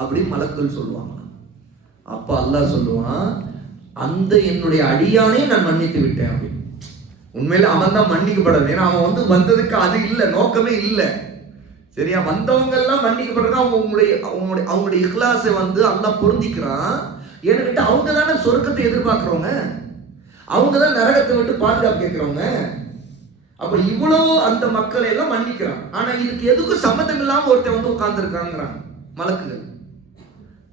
அப்படின்னு மலக்குகள் சொல்லுவாங்க. அப்ப அல்லாஹ் சொல்லுவான், அந்த என்னுடைய அடியானே நான் மன்னித்து விட்டேன் அப்படின்னு. உண்மையில அவன் தான் மன்னிக்கப்படணும். ஏன்னா அவன் வந்து வந்ததுக்கு அது இல்லை, நோக்கமே இல்லை. சரியா? வந்தவங்க எல்லாம் மன்னிக்கப்படுறா. அவங்களுடைய இஹ்லாஸை வந்து அல்லாஹ் பொருந்திக்கிறான். ஏன்னு அவங்க தானே சொர்க்கத்தை எதிர்பார்க்கிறவங்க, அவங்க தான் நரகத்தை விட்டு பாதுகாப்பு கேட்கிறவங்க. அப்ப இவ்வளவு அந்த மக்களை எல்லாம் மன்னிக்கிறான். ஆனா இதுக்கு எதுக்கும் சம்மந்தம் இல்லாம ஒருத்தன் வந்து உட்கார்ந்து இருக்காங்கிறான் மலக்குகள்.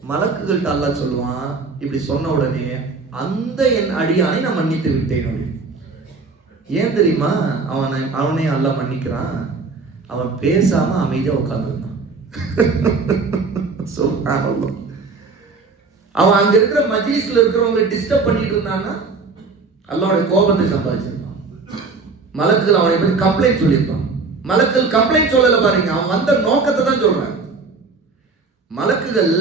மலக்குகள்கிட்ட அல்லாஹ் சொல்லுவான், இப்படி சொன்ன உடனே அந்த என் அடியானை நான் மன்னித்து விட்டேன். ஏன் தெரியுமா? அவனையும் அல்லாஹ் மன்னிக்கிறான். அவன் பேசாம அமைதியா உட்கார்ந்துருந்தான். அவன் அங்க இருக்கிற மஜ்லிஸ்ல இருக்கிறவங்களை டிஸ்டர்ப் பண்ணிட்டு இருந்தான்னா அல்லாஹ்வுடைய கோபத்தை சம்பாதிச்சிருப்பான். மலக்குகள் அவனை பத்தி கம்ப்ளைண்ட் சொல்லியிருப்பான். மலக்குகள் கம்ப்ளைண்ட் சொல்லல பாருங்க, அவன் வந்த நோக்கத்தை தான் சொல்றான். மலக்குகள்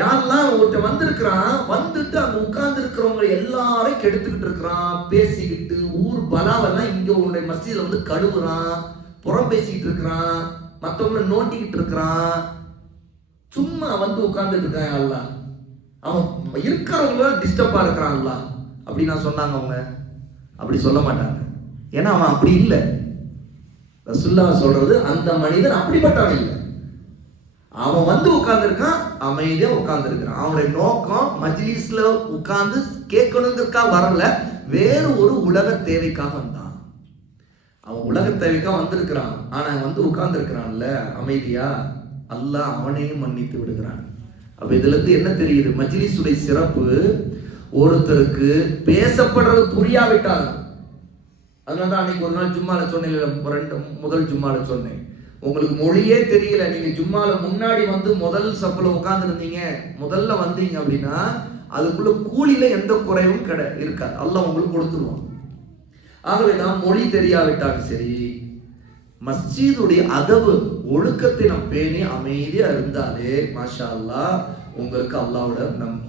யாரெல்லாம் ஒருத்தன் வந்திருக்கிறான், வந்துட்டு அங்க உட்கார்ந்து இருக்கிறவங்க எல்லாரையும் கெடுத்துக்கிட்டு இருக்கிறான், பேசிக்கிட்டு ஊர் பலாவெல்லாம் இங்க உன்னுடைய மஸ்ஜித்ல வந்து கழுவுறான், புறம் பேசிக்கிட்டு இருக்கிறான், மற்றவங்களை நோண்டிக்கிட்டு இருக்கிறான், சும்மா வந்து உட்கார்ந்துட்டு இருக்கான். அல்ல அவன் இருக்கிறவங்கள டிஸ்டர்பா இருக்கிறான்ல அப்படி நான் சொன்னாங்க. அவங்க அப்படி சொல்ல மாட்டாங்க, ஏன்னா அவன் அப்படி இல்லை. ரசூலுல்லாஹ் சொல்றது அந்த மனிதன் அப்படிப்பட்டவன் இல்லை. அவன் வந்து உட்கார்ந்துருக்கான், அமைதியா உட்கார்ந்துருக்கிறான். அவனுடைய நோக்கம் மஜ்லிஸ்ல உட்கார்ந்து கேட்கணுங்கிறதுக்காக வரல, வேறு ஒரு உலக தேவைக்காக வந்தான். அவன் உலக தேவைக்காக வந்திருக்கிறான், ஆனா வந்து உட்கார்ந்துருக்கிறான்ல அமைதியா, அல்லாஹ் அவனையும் மன்னித்து விடுகிறான். அப்ப இதுல இருந்து என்ன தெரியுது? மஜ்லிஸுடைய சிறப்பு ஒருத்தருக்கு பேசப்படுறது புரியாவிட்டால், அதனாலதான் அன்னைக்கு ஒரு நாள் ஜும்மால சொன்னேன், முதல் ஜும்மால சொன்னேன், உங்களுக்கு மொழியே தெரியல, நீங்க ஜும்மால முன்னாடி வந்து முதல் சப்புல உட்கார்ந்து இருந்தீங்க, முதல்ல வந்தீங்க அப்படின்னா அதுக்குள்ள கூலியில எந்த குறைவும் இருக்காது, அல்லாஹ் உங்களுக்கு கொடுத்துருவான். ஆகவேதான் மொழி தெரியாவிட்டாலும் சரி, மஸ்ஜிதுடைய அதவு ஒழுக்கத்தை நாம் பேணி அமைதியா இருந்தாலே மாஷா அல்லாஹ் உங்களுக்கு அல்லாஹ்வோட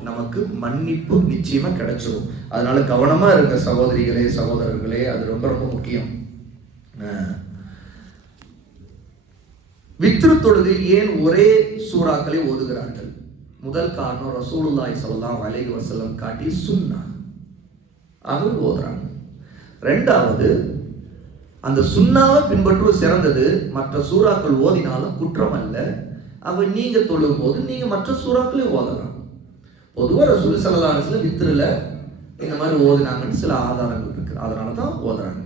நமக்கு மன்னிப்பு நிச்சயமா கிடைச்சிடும். அதனால கவனமா இருங்க சகோதரிகளே, சகோதரர்களே, அது ரொம்ப ரொம்ப முக்கியம். வித்ரு தொழுகை ஏன் ஒரே சூறாக்களை ஓதுகிறார்கள்? முதல் காரணம் ரசூலுல்லாஹி ஸல்லல்லாஹு அலைஹி வஸல்லம் காட்டி சுன்னா, அது ஓதுறாங்க. ரெண்டாவது, அந்த சுன்னாவை பின்பற்றுவது சிறந்தது, மற்ற சூறாக்கள் ஓதினாலும் குற்றம் அல்ல. அவ நீங்க தொழும் போது நீங்க மற்ற சூறாக்களையும் ஓதலாம். பொதுவாக ரசூல் ஸல்லல்லாஹு அலைஹி வஸல்லம் வித்ருல இந்த மாதிரி ஓதினாங்கன்னு சில ஆதாரங்கள் இருக்கு, அதனால தான் ஓதுறாங்க.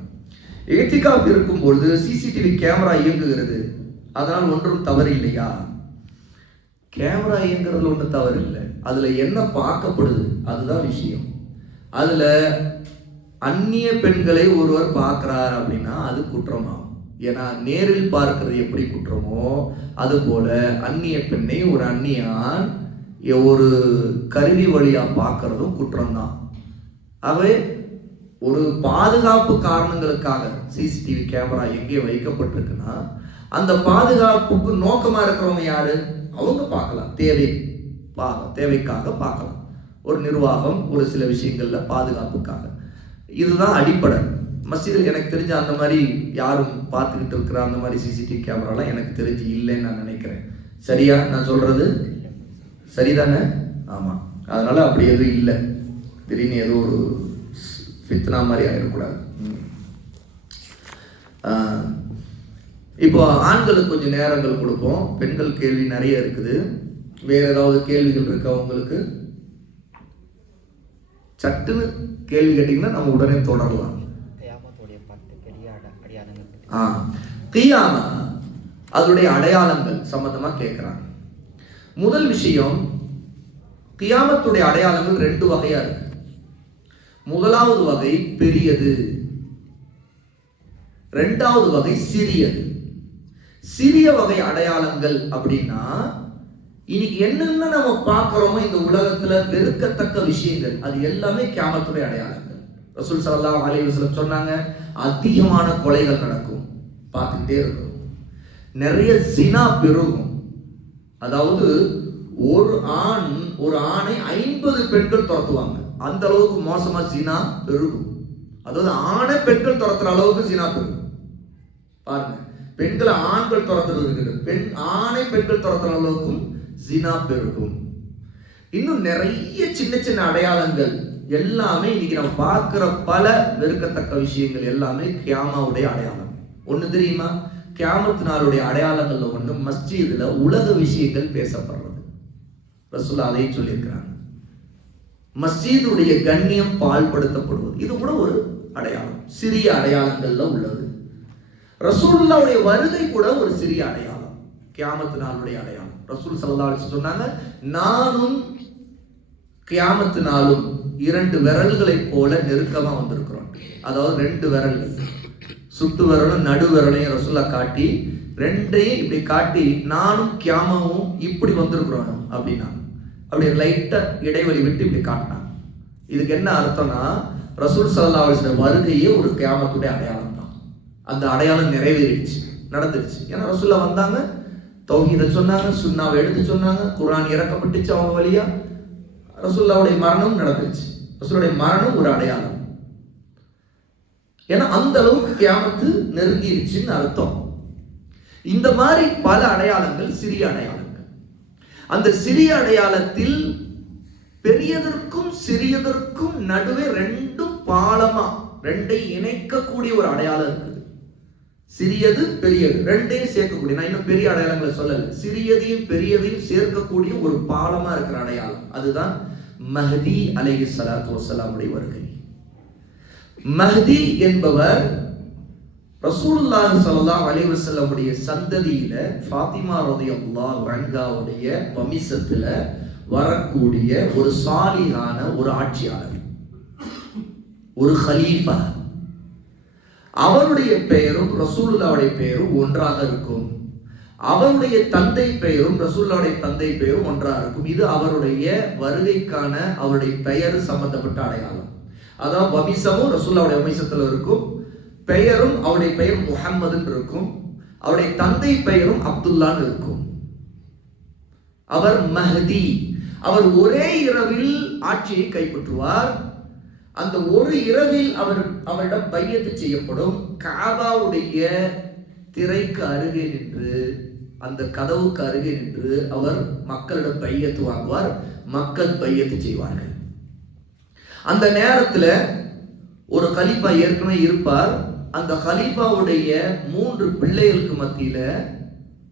இத்திகாஃப் இருக்கும் பொழுது சிசிடிவி கேமரா இயங்குகிறது, அதனால் ஒன்றும் தவறு இல்லையா? கேமரா இயங்குறதுல ஒன்றும் தவறு இல்லை, அதுல என்ன பார்க்கப்படுது அதுதான் விஷயம். அதுல அந்நிய பெண்களை ஒருவர் பார்க்கிறார் அப்படின்னா அது குற்றமாகும். ஏன்னா நேரில் பார்க்கிறது எப்படி குற்றமோ அது போல அந்நிய பெண்ணை ஒரு அந்நியான் ஒரு கருவி வழியா பார்க்கறதும் குற்றம்தான். ஆகவே ஒரு பாதுகாப்பு காரணங்களுக்காக சிசிடிவி கேமரா எங்கே வைக்கப்பட்டிருக்குன்னா அந்த பாதுகாப்புக்கு நோக்கமா இருக்கிறவங்க யாரு? அவங்க பார்க்கலாம், தேவைக்காக பார்க்கலாம். ஒரு நிர்வாகம் ஒரு சில விஷயங்கள்ல பாதுகாப்புக்காக, இதுதான் அடிப்படை. மஸ்ஜிதில் எனக்கு தெரிஞ்ச அந்த மாதிரி யாரும் பார்த்துக்கிட்டு இருக்கிற அந்த மாதிரி சிசிடிவி கேமராலாம் எனக்கு தெரிஞ்சு இல்லைன்னு நான் நினைக்கிறேன். சரியா நான் சொல்றது? சரிதானே? ஆமா. அதனால அப்படி எதுவும் இல்லை, திடீர்னு ஏதோ ஒரு ஃபித்னா மாதிரி ஆயிடக்கூடாது. இப்போ ஆண்களுக்கு கொஞ்சம் நேரங்கள் கொடுப்போம், பெண்கள் கேள்வி நிறைய இருக்குது. வேற ஏதாவது கேள்விகள் இருக்கா உங்களுக்கு? சட்டுன்னு கேள்வி கேட்டீங்கன்னா நம்ம உடனே தொடரலாம். கியாமா அதனுடைய அடையாளங்கள் சம்பந்தமா கேட்கிறாங்க. முதல் விஷயம், கியாமத்துடைய அடையாளங்கள் 2 வகையா இருக்கு. முதலாவது வகை பெரியது, 2வது வகை சிறியது. சிறிய வகை அடையாளங்கள் அப்படின்னா இன்னைக்கு என்னென்ன நம்ம பார்க்கிறோமோ இந்த உலகத்துல வெறுக்கத்தக்க விஷயங்கள் அது எல்லாமே கியாமத்துடைய அடையாளங்கள். ரசூல் ஸல்லல்லாஹு அலைஹி வஸல்லம் சொன்னாங்க, அதிகமான கொலைகள் நடக்கும், பார்த்துக்கிட்டே இருக்கும். நிறைய ஜினா பெருகும், அதாவது ஒரு ஆணை 50 பெண்கள் துரத்துவாங்க, அந்த அளவுக்கு மோசமா ஜினா பெருகும். அதாவது ஆணை பெண்கள் துரத்துற அளவுக்கு ஜினா பெருகும். பாருங்க, பெண்களை ஆண்கள் துரத்துறது இருக்குது, ஆணை பெண்கள் துரத்துற அளவுக்கும் ஜினா பெருகும். இன்னும் நிறைய சின்ன சின்ன அடையாளங்கள் எல்லாமே இன்னைக்கு நம்ம பார்க்கிற பல வெறுக்கத்தக்க விஷயங்கள் எல்லாமே கியாமாவுடைய அடையாளம். ஒண்ணு தெரியுமா? கியாமத் நாளுடைய அடையாளங்கள்ல ஒண்ணு மஸ்ஜிதுல உலக விஷயங்கள் பேசப்படுறது. ரசூலுல்லாஹ் அதை சொல்லியிருக்கிறாங்க. மஸ்ஜிதுடைய கண்ணியம் பாழ்படுத்தப்படுவது, இது கூட ஒரு அடையாளம், சிறிய அடையாளங்கள்ல உள்ளது. ரசூலுல்லாஹ்வுடைய வருகை கூட ஒரு சிறிய அடையாளம், கியாமத் நாளுடைய அடையாளம். ரசூல் ஸல்லல்லாஹு அலைஹி வஸல்லம் சொன்னாங்க, நானும் கியாமத் நாளும் 2 விரல்களை போல நெருக்கமா வந்திருக்கிறோம். அதாவது 2 விரல்கள் சுட்டு விரலும் நடு விரலையும் ரசூல்லா காட்டி, ரெண்டையும் இப்படி காட்டி, நானும் கியாமாவும் இப்படி வந்திருக்கிறோம் அப்படின்னா, அப்படி லைட்டா இடைவெளி விட்டு இப்படி காட்டினான். இதுக்கு என்ன அர்த்தம்னா, ரசூல் ஸல்லல்லாஹு அலைஹி வஸல்லம் வருகையே ஒரு கியாமத்துடைய அடையாளம் தான். அந்த அடையாளம் நிறைவேறிடுச்சு, நடந்துருச்சு. ஏன்னா ரசூல்லா வந்தாங்க, தௌஹீதை சொன்னாங்க, சுன்னாவை எடுத்து சொன்னாங்க, குர்ஆன் இறக்கப்பட்டுச்சு அவங்க வழியா. ரசூலுல்லாவுடைய மரணம் நடந்துருச்சு. ரசூலுடைய மரணம் ஒரு அடையாளம். ஏன்னா அந்த அளவுக்கு கியாமத்து நெருங்கிருச்சுன்னு அர்த்தம். இந்த மாதிரி பல அடையாளங்கள் சிறிய அடையாளங்கள். அந்த சிறிய அடையாளத்தில் பெரியதற்கும் சிறியதற்கும் நடுவே ரெண்டும் பாலமா, ரெண்டை இணைக்கக்கூடிய ஒரு அடையாளம் இருக்குது. சிறியது பெரியது ரெண்டையும் சேர்க்கக்கூடிய, நான் இன்னும் பெரிய அடையாளங்களை சொல்லல, சிறியதையும் பெரியதையும் சேர்க்கக்கூடிய ஒரு பாலமா இருக்கிற அடையாளம். அதுதான் மஹ்தி அலைஹிஸ்ஸலாத்து வஸ்ஸலாமுடைய வருகை. மஹ்தி என்பவர் ரசூலுல்லாஹி ஸல்லல்லாஹு அலைஹி வஸல்லமுடைய சந்ததியில ஃபாத்திமா ரலியல்லாஹு அன்ஹாவுடைய வம்சத்துல வரக்கூடிய ஒரு சாலிஹான ஒரு ஆட்சியாளர், ஒரு ஹலீஃபா. அவருடைய பெயரும் ரசூலுல்லாஹ்வுடைய பெயரும் ஒன்றாக இருக்கும். அவருடைய தந்தை பெயரும் ரசூலுல்லாஹ்வுடைய தந்தை பெயரும் ஒன்றாக இருக்கும். இது அவருடைய வருகைக்கான அவருடைய பெயர் சம்பந்தப்பட்ட அடையாளம். அதாவது வம்சமும் ரசூலுல்லாஹ்வுடைய வம்சத்துல இருக்கும், பெயரும் அவருடைய பெயர் முஹம்மதுன்னு இருக்கும், அவருடைய தந்தை பெயரும் அப்துல்லான்னு இருக்கும். அவர் மஹ்தி. அவர் ஒரே இரவில் ஆட்சியை கைப்பற்றுவார். அந்த ஒரு இரவில் அவரிடம் பையத்து செய்யப்படும். காபாவுடைய திரைக்கு அருகே நின்று, அந்த கதவுக்கு அருகே நின்று அவர் மக்களிடம் பையத்து வாங்குவார். மக்கள் பையத்து செய்வார்கள். அந்த நேரத்தில் ஒரு கலீஃபா ஏற்கனவே இருப்பார். அந்த கலீஃபாவுடைய 3 பிள்ளைகளுக்கு மத்தியில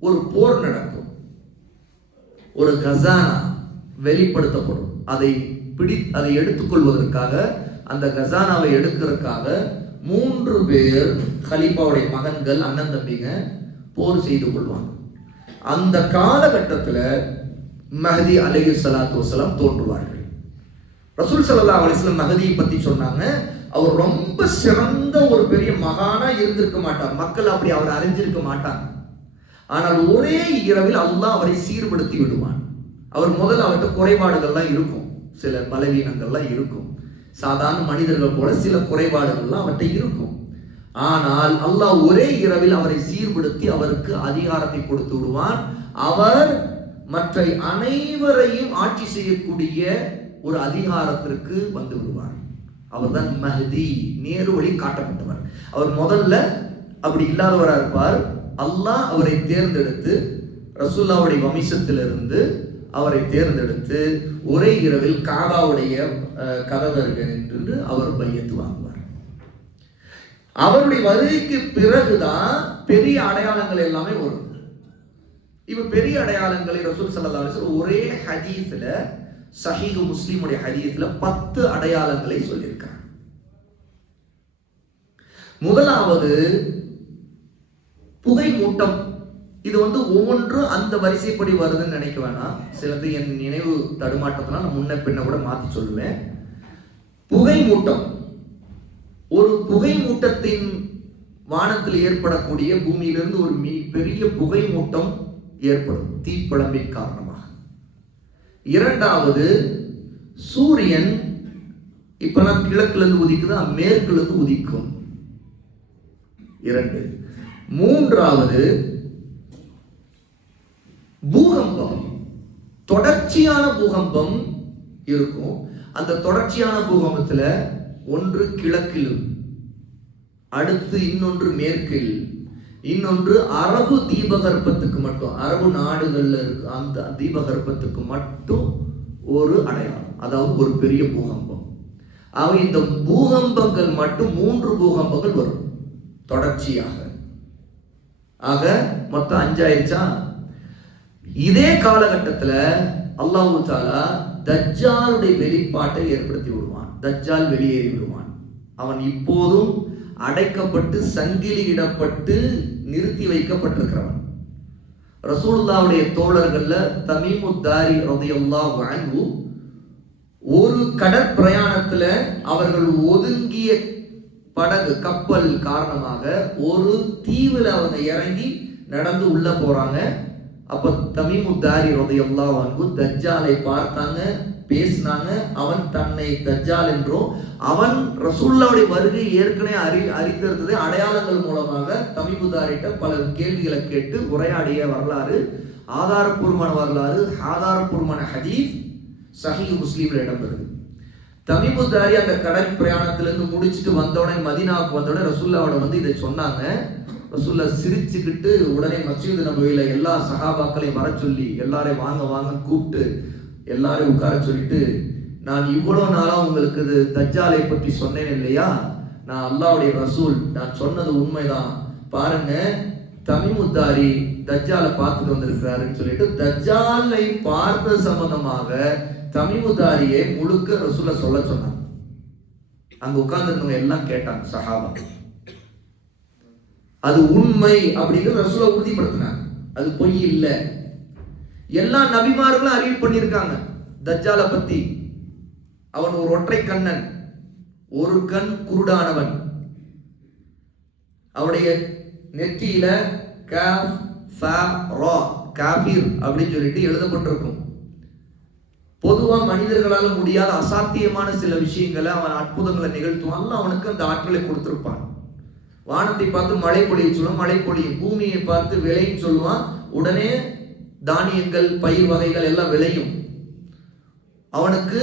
ஒரு போர் நடக்கும். ஒரு கசானா வெளிப்படுத்தப்படும். அதை எடுத்துக்கொள்வதற்காக, அந்த கசானாவை எடுக்கிறதுக்காக 3 பேர் கலீஃபாவுடைய மகன்கள், அண்ணன் தம்பிங்க போர் செய்து கொள்வாங்க. அந்த காலகட்டத்தில் மஹ்தி அலைஹிஸ்ஸலாத்து வஸ்ஸலாம் தோன்றுவார்கள். ரசூல் ஸல்லல்லாஹு அலைஹி வஸல்லம் மஹ்தியை பத்தி சொன்னாங்க, அவர் ரொம்ப சிறந்த ஒரு பெரிய மகானா இருந்திருக்க மாட்டார். மக்கள் அப்படி அவர் அறிஞ்சிருக்க மாட்டாங்க. ஆனால் ஒரே இரவில் அல்லாஹ் அவரை சீர்படுத்தி விடுவான். அவர் முதல்ல அவர்கிட்ட குறைபாடுகள்லாம் இருக்கும், சில பலவீனங்கள்லாம் இருக்கும், சாதாரண மனிதர்கள் போல சில குறைபாடுகள்லாம் அவர்கிட்ட இருக்கும். ஆனால் அல்லாஹ் ஒரே இரவில் அவரை சீர்படுத்தி அவருக்கு அதிகாரத்தை கொடுத்து விடுவான். அவர் மற்ற அனைவரையும் ஆட்சி செய்யக்கூடிய ஒரு அதிகாரத்திற்கு வந்து விடுவார். அவர்தான் மஹ்தி, நேரு வழி காட்டப்பட்டவர். அவர் முதல்ல அப்படி இல்லாதவராக இருப்பார். அல்லாஹ் அவரை தேர்ந்தெடுத்து ரசூலுல்லாஹ்வுடைய வம்சத்திலிருந்து அவரை தேர்ந்தெடுத்து ஒரே இரவில் காபாவுடைய கதவர்கள் என்று அவர் பையத்து வாங்குவார். அவருடைய வருகைக்கு பிறகுதான் பெரிய அடையாளங்கள் எல்லாமே வரும். இப்ப பெரிய அடையாளங்களை ரசூல் ஸல்லல்லாஹு அலைஹி வஸல்லம் ஒரே ஹதீஸ்ல, சஹீஹ் முஸ்லிமுடைய ஹதீஸ்ல 10 அடையாளங்களை சொல்லியிருக்காங்க. முதலாவது புகை மூட்டம். இது ஒவ்வொன்று அந்த வரிசைப்படி வருதுன்னு நினைக்க வேணாம். சிலது என் நினைவு தடுமாற்றத்தினால் நான் முன்ன பின்ன கூட மாற்றி சொல்லுவேன். புகை மூட்டம், ஒரு புகை மூட்டத்தின் வானத்தில் ஏற்படக்கூடிய, பூமியிலிருந்து ஒரு பெரிய புகை மூட்டம் ஏற்படும் தீப்பிழம்பின் காரணமாக. இரண்டாவது, சூரியன் இப்பெல்லாம் கிழக்குல இருந்து உதிக்குதா, மேற்குல இருந்து உதிக்கும். 2. மூன்றாவது, பூகம்பம், தொடர்ச்சியான பூகம்பம் இருக்கும். அந்த தொடர்ச்சியான பூகம்பத்துல ஒன்று கிழக்கிலும், அடுத்து இன்னொன்று மேற்கில், இன்னொன்று அரபு தீபகற்பத்துக்கு மட்டும், அரபு நாடுகள்ல இருக்கு அந்த தீபகற்பத்துக்கு மட்டும் ஒரு அடையாளம், அதாவது ஒரு பெரிய பூகம்பம். ஆக இந்த பூகம்பங்கள் மட்டும் 3 பூகம்பங்கள் வரும் தொடர்ச்சியாக. ஆக மொத்தம் 5 ஆயிடுச்சா? இதே காலகட்டத்தில் அல்லாஹ் தஆலா தஜ்ஜாலுடைய வெளிப்பாட்டை ஏற்படுத்தி விடுவான். தஜ்ஜால் வெளியேறி விடுவான். அவன் இப்போதும் அடைக்கப்பட்டு சங்கிலியிடப்பட்டு நிறுத்தி வைக்கப்பட்டிருக்கிறவன். ரசூலுல்லாஹ்வுடைய தோழர்கள்ல தமீமுத்தாரி ரலியல்லாஹு அன்ஹு ஒரு கடற்பிரயாணத்துல அவர்கள் ஒதுங்கிய படகு கப்பல் காரணமாக ஒரு தீவுல அவங்க இறங்கி நடந்து உள்ள போறாங்க. அப்ப தமீமுத்தாரி ரலியல்லாஹு அன்ஹு தஜ்ஜாலை பார்த்தாங்க, பேசினாங்க. அவன் தன்னை தஜ்ஜால் என்றும் அவன் ரசூலுல்லாஹ்வுடைய வருகை ஏற்கனவே அறிந்திருந்தது அடையாளங்கள் மூலமாக தமீமுத்தாரிட்ட பல கேள்விகளை கேட்டு உரையாடிய வரலாறு, ஆதாரப்பூர்வமான வரலாறு, ஆதாரப்பூர்வமான ஹதீஸ் சஹீஹ் முஸ்லிம்ல இடம்பெறுது. தமீமுத்தாரி அந்த கடல் பிரயாணத்திலிருந்து முடிச்சுட்டு வந்தோடனே மதீனாவுக்கு வந்தோடனே ரசூலுல்லாஹ்வோட வந்து இதை சொன்னாங்க. ரசூலுல்லாஹ் சிரிச்சுக்கிட்டு உடனே மஸ்ஜித் நபவியில எல்லா சஹாபாக்களையும் வர சொல்லி எல்லாரையும் வாங்க வாங்க கூப்பிட்டு எல்லாரையும் உட்கார சொல்லிட்டு, நான் இவ்வளவு நாளா உங்களுக்கு இது தஜ்ஜாலை பற்றி சொன்னேன் இல்லையா, நான் அல்லாஹ்வுடைய ரசூல், நான் சொன்னது உண்மைதான், பாருங்க தமீமுத்தாரி தஜ்ஜாலை பார்த்துட்டு வந்திருக்கிறாருன்னு சொல்லிட்டு தஜ்ஜாலை பார்த்த சம்பந்தமாக தமீமுத்தாரியை முழுக்க ரசூலுல்லாஹ் சொல்ல சொன்னாங்க. அங்க உட்கார்ந்துருந்தவங்க எல்லாம் கேட்டாங்க சஹாபா. அது உண்மை அப்படின்னு ரசூலுல்லாஹ் உறுதிப்படுத்தினாங்க, அது பொய் இல்லை. எல்லா நபிமார்களும் அறிவு பண்ணியிருக்காங்க தஜ்ஜாலை பத்தி. அவன் ஒரு ஒற்றை கண்ணன், ஒரு கண் குருடானவன், அவனுடைய நெற்றியில காஃப் ஃபா ரா காஃபிர் அப்படின்னு சொல்லிட்டு எழுதப்பட்டிருக்கும். பொதுவா மனிதர்களால முடியாத அசாத்தியமான சில விஷயங்களை அவன் அற்புதங்களை நிகழ்த்துவான். அவனுக்கு அந்த ஆற்றலை கொடுத்திருப்பான். வானத்தை பார்த்து மழை பொழிய சொல்லுவான், மழை பொழியும். பூமியை பார்த்து விளையும் சொல்லுவான், உடனே தானியங்கள் பயிர் வகைகள் எல்லாம் விளையும். அவனுக்கு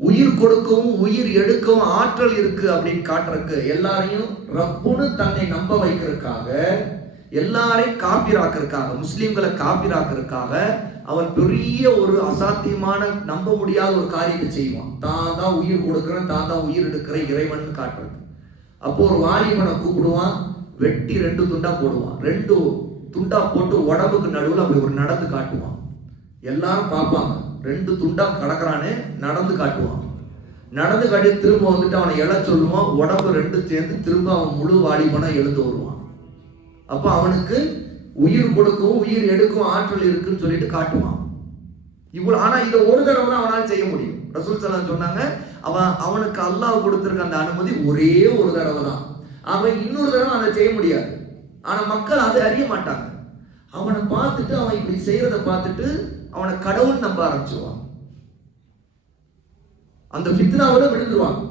உயிர் கொடுக்கவும் உயிர் எடுக்கவும் ஆற்றல் இருக்கு அப்படின்னு காட்டுறதுக்கு, எல்லாரையும் ரப்புன்னு தன்னை நம்ப வைக்கிறதுக்காக, எல்லாரையும் காபிராக்கிறதுக்காக, முஸ்லிம்களை காபிராக்கிறதுக்காக அவன் பெரிய ஒரு அசாத்தியமான நம்ப முடியாத ஒரு காரியத்தை செய்வான். தான் தான் உயிர் கொடுக்கிறேன், தான் தான் உயிர் எடுக்கிற இறைவன் காட்டுறது. அப்போ ஒரு வாலிபனை கூப்பிடுவான், வெட்டி 2 துண்டா போடுவான். 2 துண்டா போட்டு உடம்புக்கு நடுவில் அப்படி ஒரு நடந்து காட்டுவான். எல்லாரும் பார்ப்பாங்க, 2 துண்டா கடக்கிறானே, நடந்து காட்டுவான். நடந்து காட்டி திரும்ப வந்துட்டு அவனை எழ சொல்லுவான். உடம்பு 2 சேர்ந்து திரும்ப அவன் முழு வாலிபனா எழுந்து வருவான். அப்ப அவனுக்கு உயிர் கொடுக்கவும் உயிர் எடுக்கவும் ஆற்றல் இருக்குன்னு சொல்லிட்டு காட்டுவான். இவ்வளவு, ஆனா இதை ஒரு தடவை தான் அவனால் செய்ய முடியும். ரசூல் ஸல்லல்லாஹு சொன்னாங்க, அவனுக்கு அல்லாஹ் கொடுத்திருக்க அந்த அனுமதி ஒரே ஒரு தடவை தான். அவன் இன்னொரு தடவை அதை செய்ய முடியாது. ஆனா மக்கள் அதை அறிய மாட்டாங்க. அவனை பார்த்துட்டு, அவன் இப்படி செய்யறத பார்த்துட்டு அவனை கடவுள் நம்ப ஆரம்பிச்சிருவான். அந்த ஃபித்னாவோட விழுந்துருவாங்க.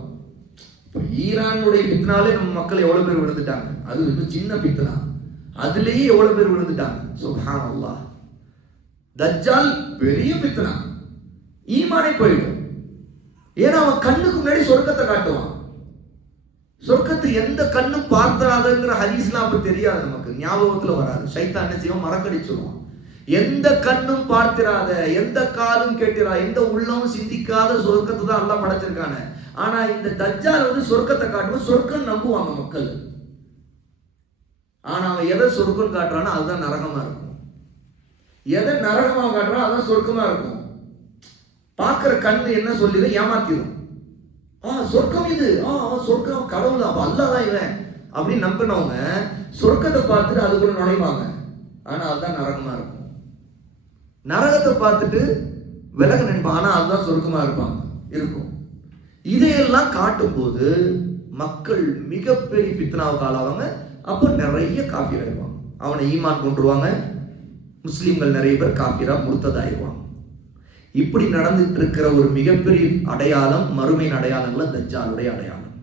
இப்போ ஈரானுடைய ஃபித்னாலே நம்ம மக்கள் எவ்வளவு பேர் விழுந்துட்டாங்க. அது இன்னும் சின்ன ஃபித்னா, அதுலேயே எவ்வளவு பேர் விழுந்துட்டாங்க. சுப்ஹானல்லாஹ். தஜ்ஜால் பெரிய ஃபித்னா, ஈமானே போயிடும். ஏன்னா அவன் கண்ணுக்கு முன்னாடி சொர்க்கத்தை காட்டுவான். சொர்க்கத்தை எந்த கண்ணும் பார்த்தாதங்கிற ஹதீஸ்லாம் அப்ப தெரியாது, நமக்கு ஞாபகத்துல வராது. ஷைத்தான் என்ன செய்வான், மறக்கடிச்சிருவான். எந்த கண்ணும் பார்த்திராத, எந்த காதும் கேட்டிராத, எந்த உள்ளமும் சிந்திக்காத சொர்க்கத்தை தான் எல்லாம் படைச்சிருக்கானே. ஆனா இந்த தஜ்ஜால் வந்து சொர்க்கத்தை காட்டுவோம், சொர்க்கம் நம்புவாங்க மக்கள். ஆனா அவன் எதை சொர்க்கம் காட்டுறானோ அதுதான் நரகமா இருக்கும். எதை நரகமா காட்டுறான் அதுதான் சொர்க்கமா இருக்கும். பார்க்கிற கண்ணு என்ன சொல்லிடும், ஏமாத்திடும். சொர்க்கம் இது, அவன் சொர்க்கம் கடவுள், அப்ப அல்லாஹ் தான் இவன் அப்படின்னு நம்பினவங்க சொர்க்கத்தை பார்த்துட்டு அதுக்குள்ள நுழைவாங்க. ஆனா அதுதான் நரகமா இருக்கும். நரகத்தை பார்த்துட்டு விலக நினைப்பாங்க, ஆனா அதுதான் சொர்க்கமா இருக்கும். இதையெல்லாம் காட்டும் போது மக்கள் மிகப்பெரிய பித்னாவுக்கு ஆளாவாங்க. அப்போ நிறைய காஃபிர் ஆயிடுவாங்க. அவனை ஈமான் கொண்டுருவாங்க. முஸ்லிம்கள் நிறைய பேர் காஃபிரா முர்த்ததாயிருவாங்க. இப்படி நடந்துட்டு இருக்கிற ஒரு மிகப்பெரிய அடையாளம், மறுமையின் அடையாளங்கள தஜ்ஜாலுடைய அடையாளம்.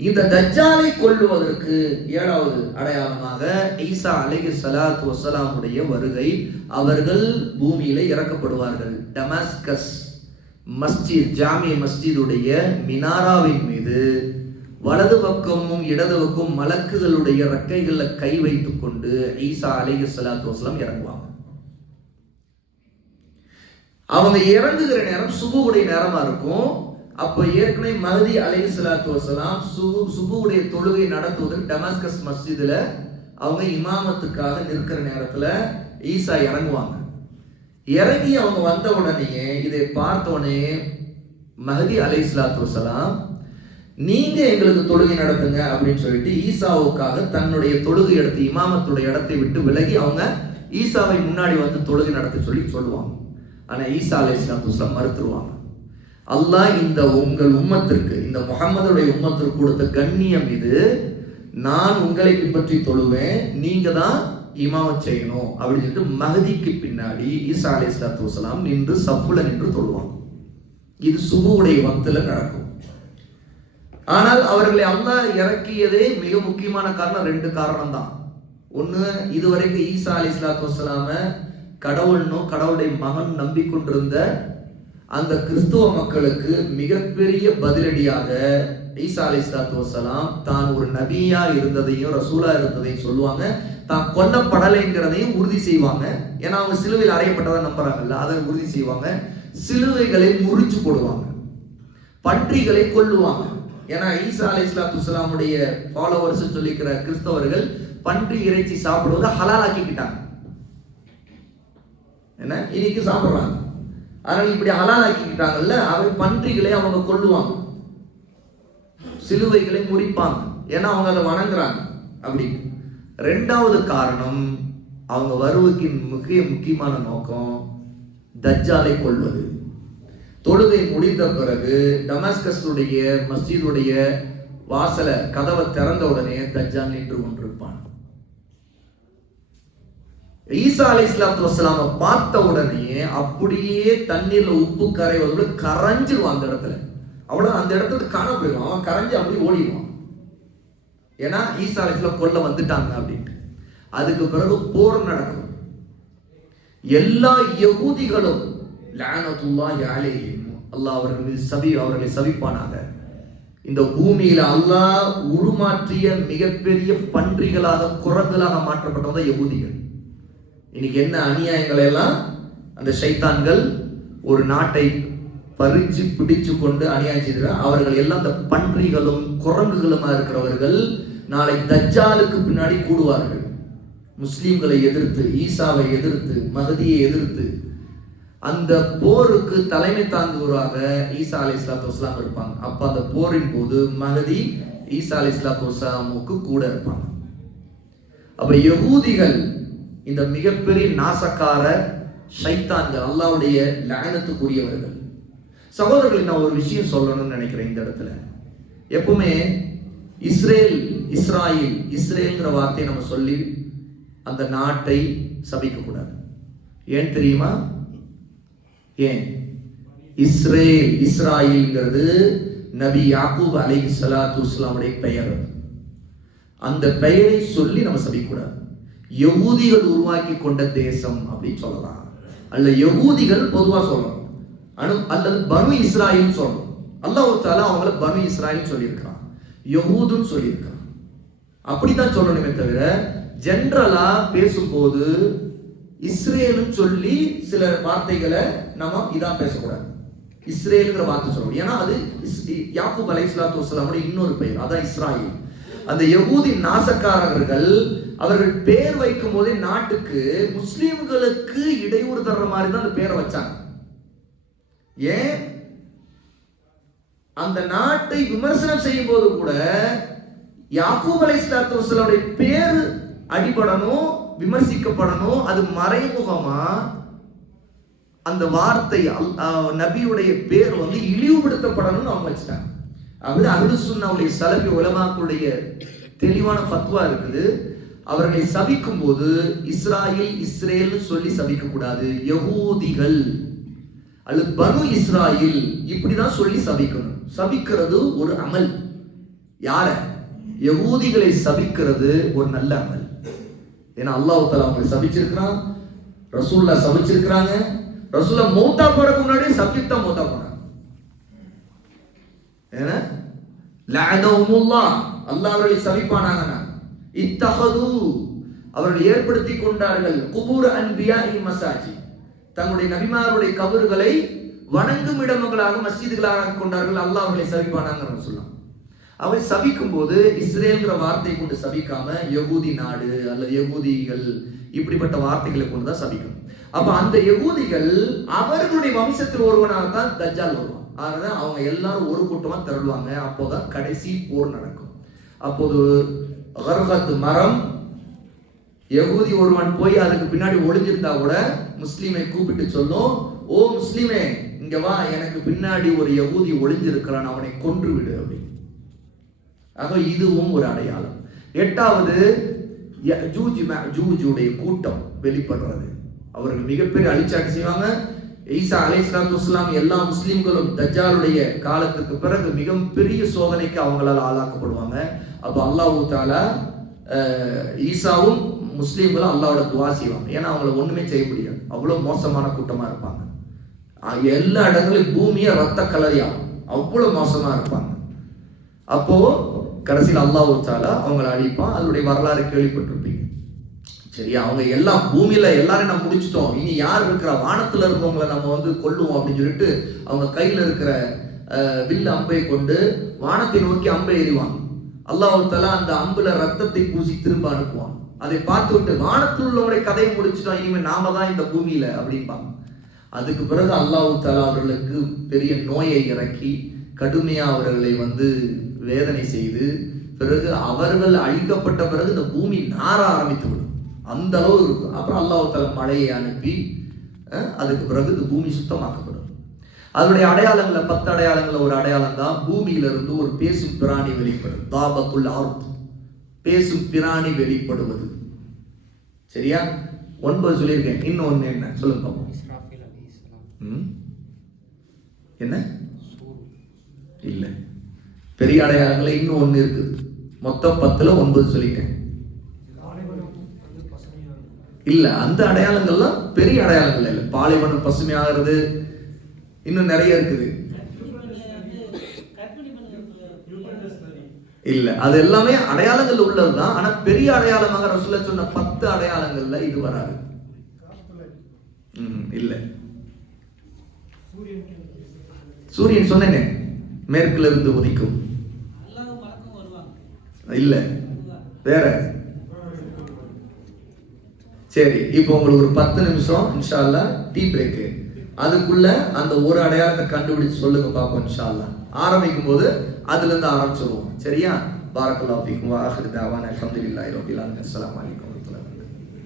இந்த தஜ்ஜாலை கொல்லுவதற்கு 7வது அடையாளமாக ஈசா அலைஹிஸ்ஸலாத்து வஸ்ஸலாமுடைய வருகை. அவர்கள் பூமியில இறக்கப்படுவார்கள். டமாஸ்கஸ் மஸ்ஜித், ஜாமிய மஸ்ஜிதுடைய மினாராவின் மீது வலது பக்கமும் இடது பக்கம் மலக்குகளுடைய ரெக்கைகள்ல கை வைத்துக் கொண்டு ஈசா அலைஹிஸ்ஸலாத்து வஸ்ஸலாம் இறங்குவாங்க. அவங்க இறங்குகிற நேரம் சுபுவுடைய நேரமா இருக்கும். அப்போ ஏற்கனவே மஹதி அலைஹிஸ்ஸலாத்து வஸ்ஸலாம் சுபுவுடைய தொழுகை நடத்துவதற்கு டமாஸ்கஸ் மஸ்ஜிதுல அவங்க இமாமத்துக்காக நிற்கிற நேரத்துல ஈசா இறங்குவாங்க. இறங்கி அவங்க வந்த உடனே இதை பார்த்த உடனே மஹதி அலைஹிஸ்ஸலாத்து வஸ்ஸலாம், நீங்க எங்களுக்கு தொழுகை நடத்துங்க அப்படின்னு சொல்லிட்டு ஈசாவுக்காக தன்னுடைய தொழுகை இடத்து, இமாமத்துடைய இடத்தை விட்டு விலகி அவங்க ஈசாவை முன்னாடி வந்து தொழுகை நடத்த சொல்லுவாங்க. ஆனா ஈசா அலைஹிஸ்ஸலாத்து வஸ்ஸலாம் மறுத்துருவாங்க. அல்லாஹ் இந்த உங்கள் உம்மத்திற்கு, இந்த முஹம்மதுடைய உம்மத்திற்கு கொடுத்த கண்ணியம் இது. நான் உங்களை பின்பற்றி தொழுவேன், நீங்க தான் இமாமத் செய்யணும் அப்படின்னு சொல்லிட்டு மஹதிக்கு பின்னாடி ஈசா அலைஹிஸ்ஸலாத்து வஸலாம் நின்று சஃப்ல நின்று தொழுவாங்க. இது சுபுவுடைய வக்துல நடக்கும். ஆனால் அவர்களை அல்லாஹ் இறக்கியதே மிக முக்கியமான காரணம், 2 காரணம் தான். ஒன்று, இதுவரைக்கும் ஈசா அலைஹிஸ்ஸலாத்து வஸலாம கடவுள்னும் கடவுளுடைய மகன் நம்பிக்கொண்டிருந்த அந்த கிறிஸ்துவ மக்களுக்கு மிகப்பெரிய பதிலடியாக ஈசா அலைஹிஸ்ஸலாத்து வஸலாம் தான் ஒரு நபியா இருந்ததையும் ரசூலா இருந்ததையும் சொல்லுவாங்க. தான் கொல்லப்படலைங்கிறதையும் உறுதி செய்வாங்க. ஏன்னா அவங்க சிலுவையில் அறையப்பட்டதை நம்புறாங்கல்ல, அதை உறுதி செய்வாங்க. சிலுவைகளை முறிச்சு போடுவாங்க, பன்றிகளை கொல்லுவாங்க. ஏன்னா ஈசா அலைஹிஸ்ஸலாத்து வஸலாமுடைய ஃபாலோவர்ஸ் சொல்லிக்கிற கிறிஸ்தவர்கள் பன்றி இறைச்சி சாப்பிடுவதை ஹலாலாக்கிக்கிட்டாங்க. என்ன இன்னைக்கு சாப்பிடுறாங்க. அதனால இப்படி ஹலாலாக்கிக்கிட்டாங்கல்ல, அவை பன்றிகளை அவங்க கொல்லுவாங்க, சிலுவைகளை முறிப்பாங்க. ஏன்னா அவங்க அதை வணங்குறாங்க. அப்படி 2வது காரணம், அவங்க வருவதற்கு மிக முக்கியமான நோக்கம் தஜ்ஜாலை கொல்வது. தொழுகை முடிந்த பிறகு டமாஸ்கஸுடைய மஸ்ஜிதுடைய வாசல கதவை திறந்த உடனே தஜ்ஜால் நின்று கொண்டிருப்பான். ஈசா அலைஹிஸ்ஸலாத்து வஸலாம பார்த்த உடனே அப்படியே தண்ணீர்ல உப்பு கரைவதோடு கரைஞ்சிருவான் அந்த இடத்துல. அவ்வளவு அந்த இடத்துல காண போயிடும், அவன் கரைஞ்சி அப்படியே ஓடிடுவான். ஏன்னா ஈசா அலைஹிஸ்ஸலாம் கொல்ல வந்துட்டாங்க அப்படின்ட்டு. அதுக்கு பிறகு போர் நடக்கும். எல்லா யகூதிகளும் லஅனத்துல்லாஹி அலைஹிம், அல்லாஹ் அவர்களை சபிப்பானாக. இந்த பூமியில அல்லாஹ் உருமாற்றிய மிகப்பெரிய பன்றிகளாக, குரங்குகளாக மாற்றப்பட்டவங்க யகூதிகள். இன்னைக்கு என்ன அநியாயங்களை எல்லாம் அந்த ஷைத்தான்கள் ஒரு நாட்டை பறிச்சு பிடிச்சு கொண்டு அநியாயம் செய்கிறார். அவர்கள் எல்லாம் அந்த பன்றிகளும் குரங்குகளுமா இருக்கிறவர்கள் நாளை தஜ்ஜாலுக்கு பின்னாடி கூடுவார்கள். முஸ்லிம்களை எதிர்த்து, ஈசாவை எதிர்த்து, மஹதியை எதிர்த்து அந்த போருக்கு தலைமை தாங்குவராக ஈசா அலைஹிஸ்ஸலாத்து வஸலாம் இருப்பாங்க. அப்ப அந்த போரின் போது மஹதி ஈசா அலைஹிஸ்ஸலாத்து வஸலாமுக்கு கூட இருப்பாங்க. அப்ப யகூதிகள் இந்த மிகப்பெரிய நாசக்கார ஷைத்தான்கள், அல்லாஹ்வுடைய லஅனத்துக்குரியவர்கள். சகோதரர்கள், நான் ஒரு விஷயம் சொல்லணும்னு நினைக்கிறேன் இந்த இடத்துல. எப்பவுமே இஸ்ரேல்ங்கிற வார்த்தையை நம்ம சொல்லி அந்த நாட்டை சபிக்க கூடாது. ஏன் தெரியுமா? ஏன்? இஸ்ராயில்ங்கிறது நபி யாக்கூப் அலைஹிஸ்ஸலாத்து வஸலாமுடைய பெயர். அந்த பெயரை சொல்லி நம்ம சபிக்க கூடாது. யகூதிகள் உருவாக்கி கொண்ட தேசம் அப்படின்னு சொல்லலாம், அல்ல யகூதிகள் பொதுவா சொல்லணும், அல்லது பனு இஸ்ராயில் சொல்லணும். அல்லாஹ் தஆலா அவங்கள பனு இஸ்ராயில் சொல்லியிருக்கிறான், யகூதுன்னு சொல்லியிருக்கிறான். அப்படித்தான் சொல்லணுமே தவிர ஜென்ரலா பேசும்போது இஸ்ரேல்னு சொல்லி சில வார்த்தைகளை நம்ம இதான் பேசக்கூடாது. இஸ்ரேலுங்கிற வார்த்தை சொல்லணும். ஏன்னா அது யாக்கூப் அலைஹிஸ்ஸலாத்து வஸலாமுடைய இன்னொரு பெயர், அதான் இஸ்ராயில். அந்த யகூதி நாசக்காரர்கள் அவர்கள் பேர் வைக்கும் போதே நாட்டுக்கு முஸ்லிம்களுக்கு இடையூறு தர்ற மாதிரி தான் அந்த பேரை வச்சாங்க. ஏன்? அந்த நாட்டை விமர்சனம் செய்யும் போது கூட யாக்கூப் அலைஹிஸ்ஸலாத்து வஸலாமுடைய பேர் அடிபடணும், விமர்சிக்கப்படணும். அது மறைமுகமா அந்த வார்த்தை நபியுடைய பேர் இழிவுபடுத்தப்படணும்னு அவங்க வச்சுட்டாங்க. அது அஹ்லுஸ் சுன்னவுடைய சலஃபி உலமாக்களுடைய தெளிவான ஃபத்வா இருக்குது. அவர்களை சபிக்கும் போது இஸ்ரேல் சொல்லி சபிக்க கூடாது. யகூதிகள் அல்லது பனு இஸ்ராயில் இப்படிதான் சொல்லி சபிக்கணும். சபிக்கிறது ஒரு அமல். யார? யகூதிகளை சபிக்கிறது ஒரு நல்ல அமல். ஏன்னா அல்லாஹ் தஆலா அவங்களை சபிச்சிருக்கிறான், ரசூலுல்லாஹ் சபிச்சிருக்கிறாங்க. ரசூலுல்லாஹ் மௌத்தா போறதுக்கு முன்னாடி சபித்தா மௌத்தா போனாங்க. ஏன்னா லஅனஹுமுல்லாஹ், அல்லாஹ் அவர்களை சபிப்பானாங்க. இத்தஹது, அவர்கள் ஏற்படுத்தி கொண்டார்கள் குபூர் அன்பியாஇ மசாஜித், தங்களுடைய நபிமாருடைய கபறுகளை வணங்கும் இடங்களாக மஸ்ஜிதுகளாக கொண்டார்கள். அல்லாஹ் அவர்களை சபிப்பானாங்க சொல்லலாம். அவை சபிக்கும் போது இஸ்ரேல்ங்கிற வார்த்தை கொண்டு சபிக்காம யகூதி நாடு அல்லது யகூதிகள் இப்படிப்பட்ட வார்த்தைகளை கொண்டு தான் சபிக்கணும். அப்ப அந்த யகூதிகள் அவர்களுடைய வம்சத்தில் ஒருவனாகத்தான் தஜ்ஜால் வருவான். அதனால அவங்க எல்லாரும் ஒரு கூட்டமா திரளுவாங்க. அப்போதான் கடைசி போர் நடக்கும். அப்போது கர்கத் மரம், யகூதி ஒருவன் போய் அதுக்கு பின்னாடி ஒளிஞ்சிருந்தா கூட முஸ்லீமை கூப்பிட்டு சொல்லும், ஓ முஸ்லீமே, இங்க வா, எனக்கு பின்னாடி ஒரு யகூதி ஒளிஞ்சிருக்கிறான், அவனை கொன்று விடு அப்படின்னு. ஆக இதுவும் ஒரு அடையாளம். 8வது, யஜூஜ் மஜூஜுடைய கூட்டம் வெளிப்படுறது. அவர்கள் மிகப்பெரிய அழிச்சாட்சி செய்வாங்க. ஈசா அலைஹிஸ்ஸலாத்து வஸ்ஸலாம் எல்லா முஸ்லிம்களும் தஜ்ஜாலுடைய காலத்துக்கு பிறகு மிகப்பெரிய சோதனைக்கு அவங்களால ஆளாக்கப்படுவாங்க. அப்போ அல்லாஹ் தஆலா ஈசாவும் முஸ்லீம்களும் அல்லாஹ்வோட துவா செய்வாங்க. ஏன்னா அவங்கள ஒண்ணுமே செய்ய முடியாது, அவ்வளவு மோசமான கூட்டமா இருப்பாங்க. எல்லா இடங்களிலும் பூமியை ரத்த கலரியாகும், அவ்வளவு மோசமா இருப்பாங்க. அப்போ கடைசியில் அல்லாஹ் தஆலா அவங்களை அழிப்பான். அதனுடைய வரலாறு கேள்விப்பட்டிருப்பீங்க. சரியா? அவங்க எல்லாம் பூமியில எல்லாரும் நம்ம முடிச்சிட்டோம், இனி யார் இருக்கிற வானத்துல இருக்கவங்களை நம்ம கொல்லுவோம் அப்படின்னு சொல்லிட்டு அவங்க கையில இருக்கிற வில் அம்பை கொண்டு வானத்தை நோக்கி அம்பை எறிவாங்க. அல்லாஹ் தஆலா அந்த அம்புல ரத்தத்தை பூசி திரும்ப அனுப்புவான். அதை பார்த்து விட்டு வானத்தில் உள்ளவரை கதையை முடிச்சிட்டோம், இனிமே நாம தான் இந்த பூமியில அப்படின்பாங்க. அதுக்கு பிறகு அல்லாஹ் தஆலா அவர்களுக்கு பெரிய நோயை இறக்கி கடுமையா அவர்களை வேதனை செய்து, பிறகு அவர்கள் அழிக்கப்பட்ட பிறகு இந்த பூமி நார ஆரம்பித்து விடும், அந்த அளவு இருக்கும். அப்புறம் அல்லாஹ் தஆலா மழையை அனுப்பி அதுக்கு பிறகு இந்த பூமி சுத்தமாக்கப்படும். அதனுடைய அடையாளங்கள்ல 10 அடையாளங்கள்ல ஒரு அடையாளம் தான் பூமியிலிருந்து ஒரு பேசும் பிராணி வெளிப்படும். தாபத்துல் அர்த், பேசும் பிராணி வெளிப்படுவது. சரியா? 9 சொல்லியிருக்கேன். இன்னொன்னு என்ன சொல்லுங்க. என்ன இல்ல, பெரிய அடையாளங்கள இன்னும் ஒண்ணு இருக்கு. மொத்தம் 10ல 9 சொல்லிட்டேன். இல்ல, அந்த அடையாளங்கள்லாம் பெரிய அடையாளங்கள் இல்ல. பாலைவனம் பசுமையாகிறது இன்னும் நிறைய இருக்குது. இல்ல, அது எல்லாமே அடையாளங்கள் உள்ளதுதான். ஆனா பெரிய அடையாளமாக ரசூலுல்லாஹ் சொன்ன 10 அடையாளங்கள்ல இது வராது. இல்ல, சூரியன் சொன்னேனே, மேற்குல இருந்து உதிக்கும். இல்ல, வேற. சரி, இப்போ உங்களுக்கு ஒரு 10 நிமிஷம் இன்ஷா அல்லாஹ் டீ பிரேக். அதுக்குள்ள அந்த ஒரு அடையாளத்தை கண்டுபிடிச்சு சொல்லுங்க பாப்போம் இன்ஷா அல்லாஹ். ஆரம்பிக்கும் போது அதுல இருந்து ஆரம்பிச்சிருவோம். சரியா? பாரக்கல்லாஹு ஃபீக்கும் வ ஆகிரு தஅவானா அல்ஹம்துலில்லாஹி ரப்பில் ஆலமீன். அஸ்ஸலாமு அலைக்கும்.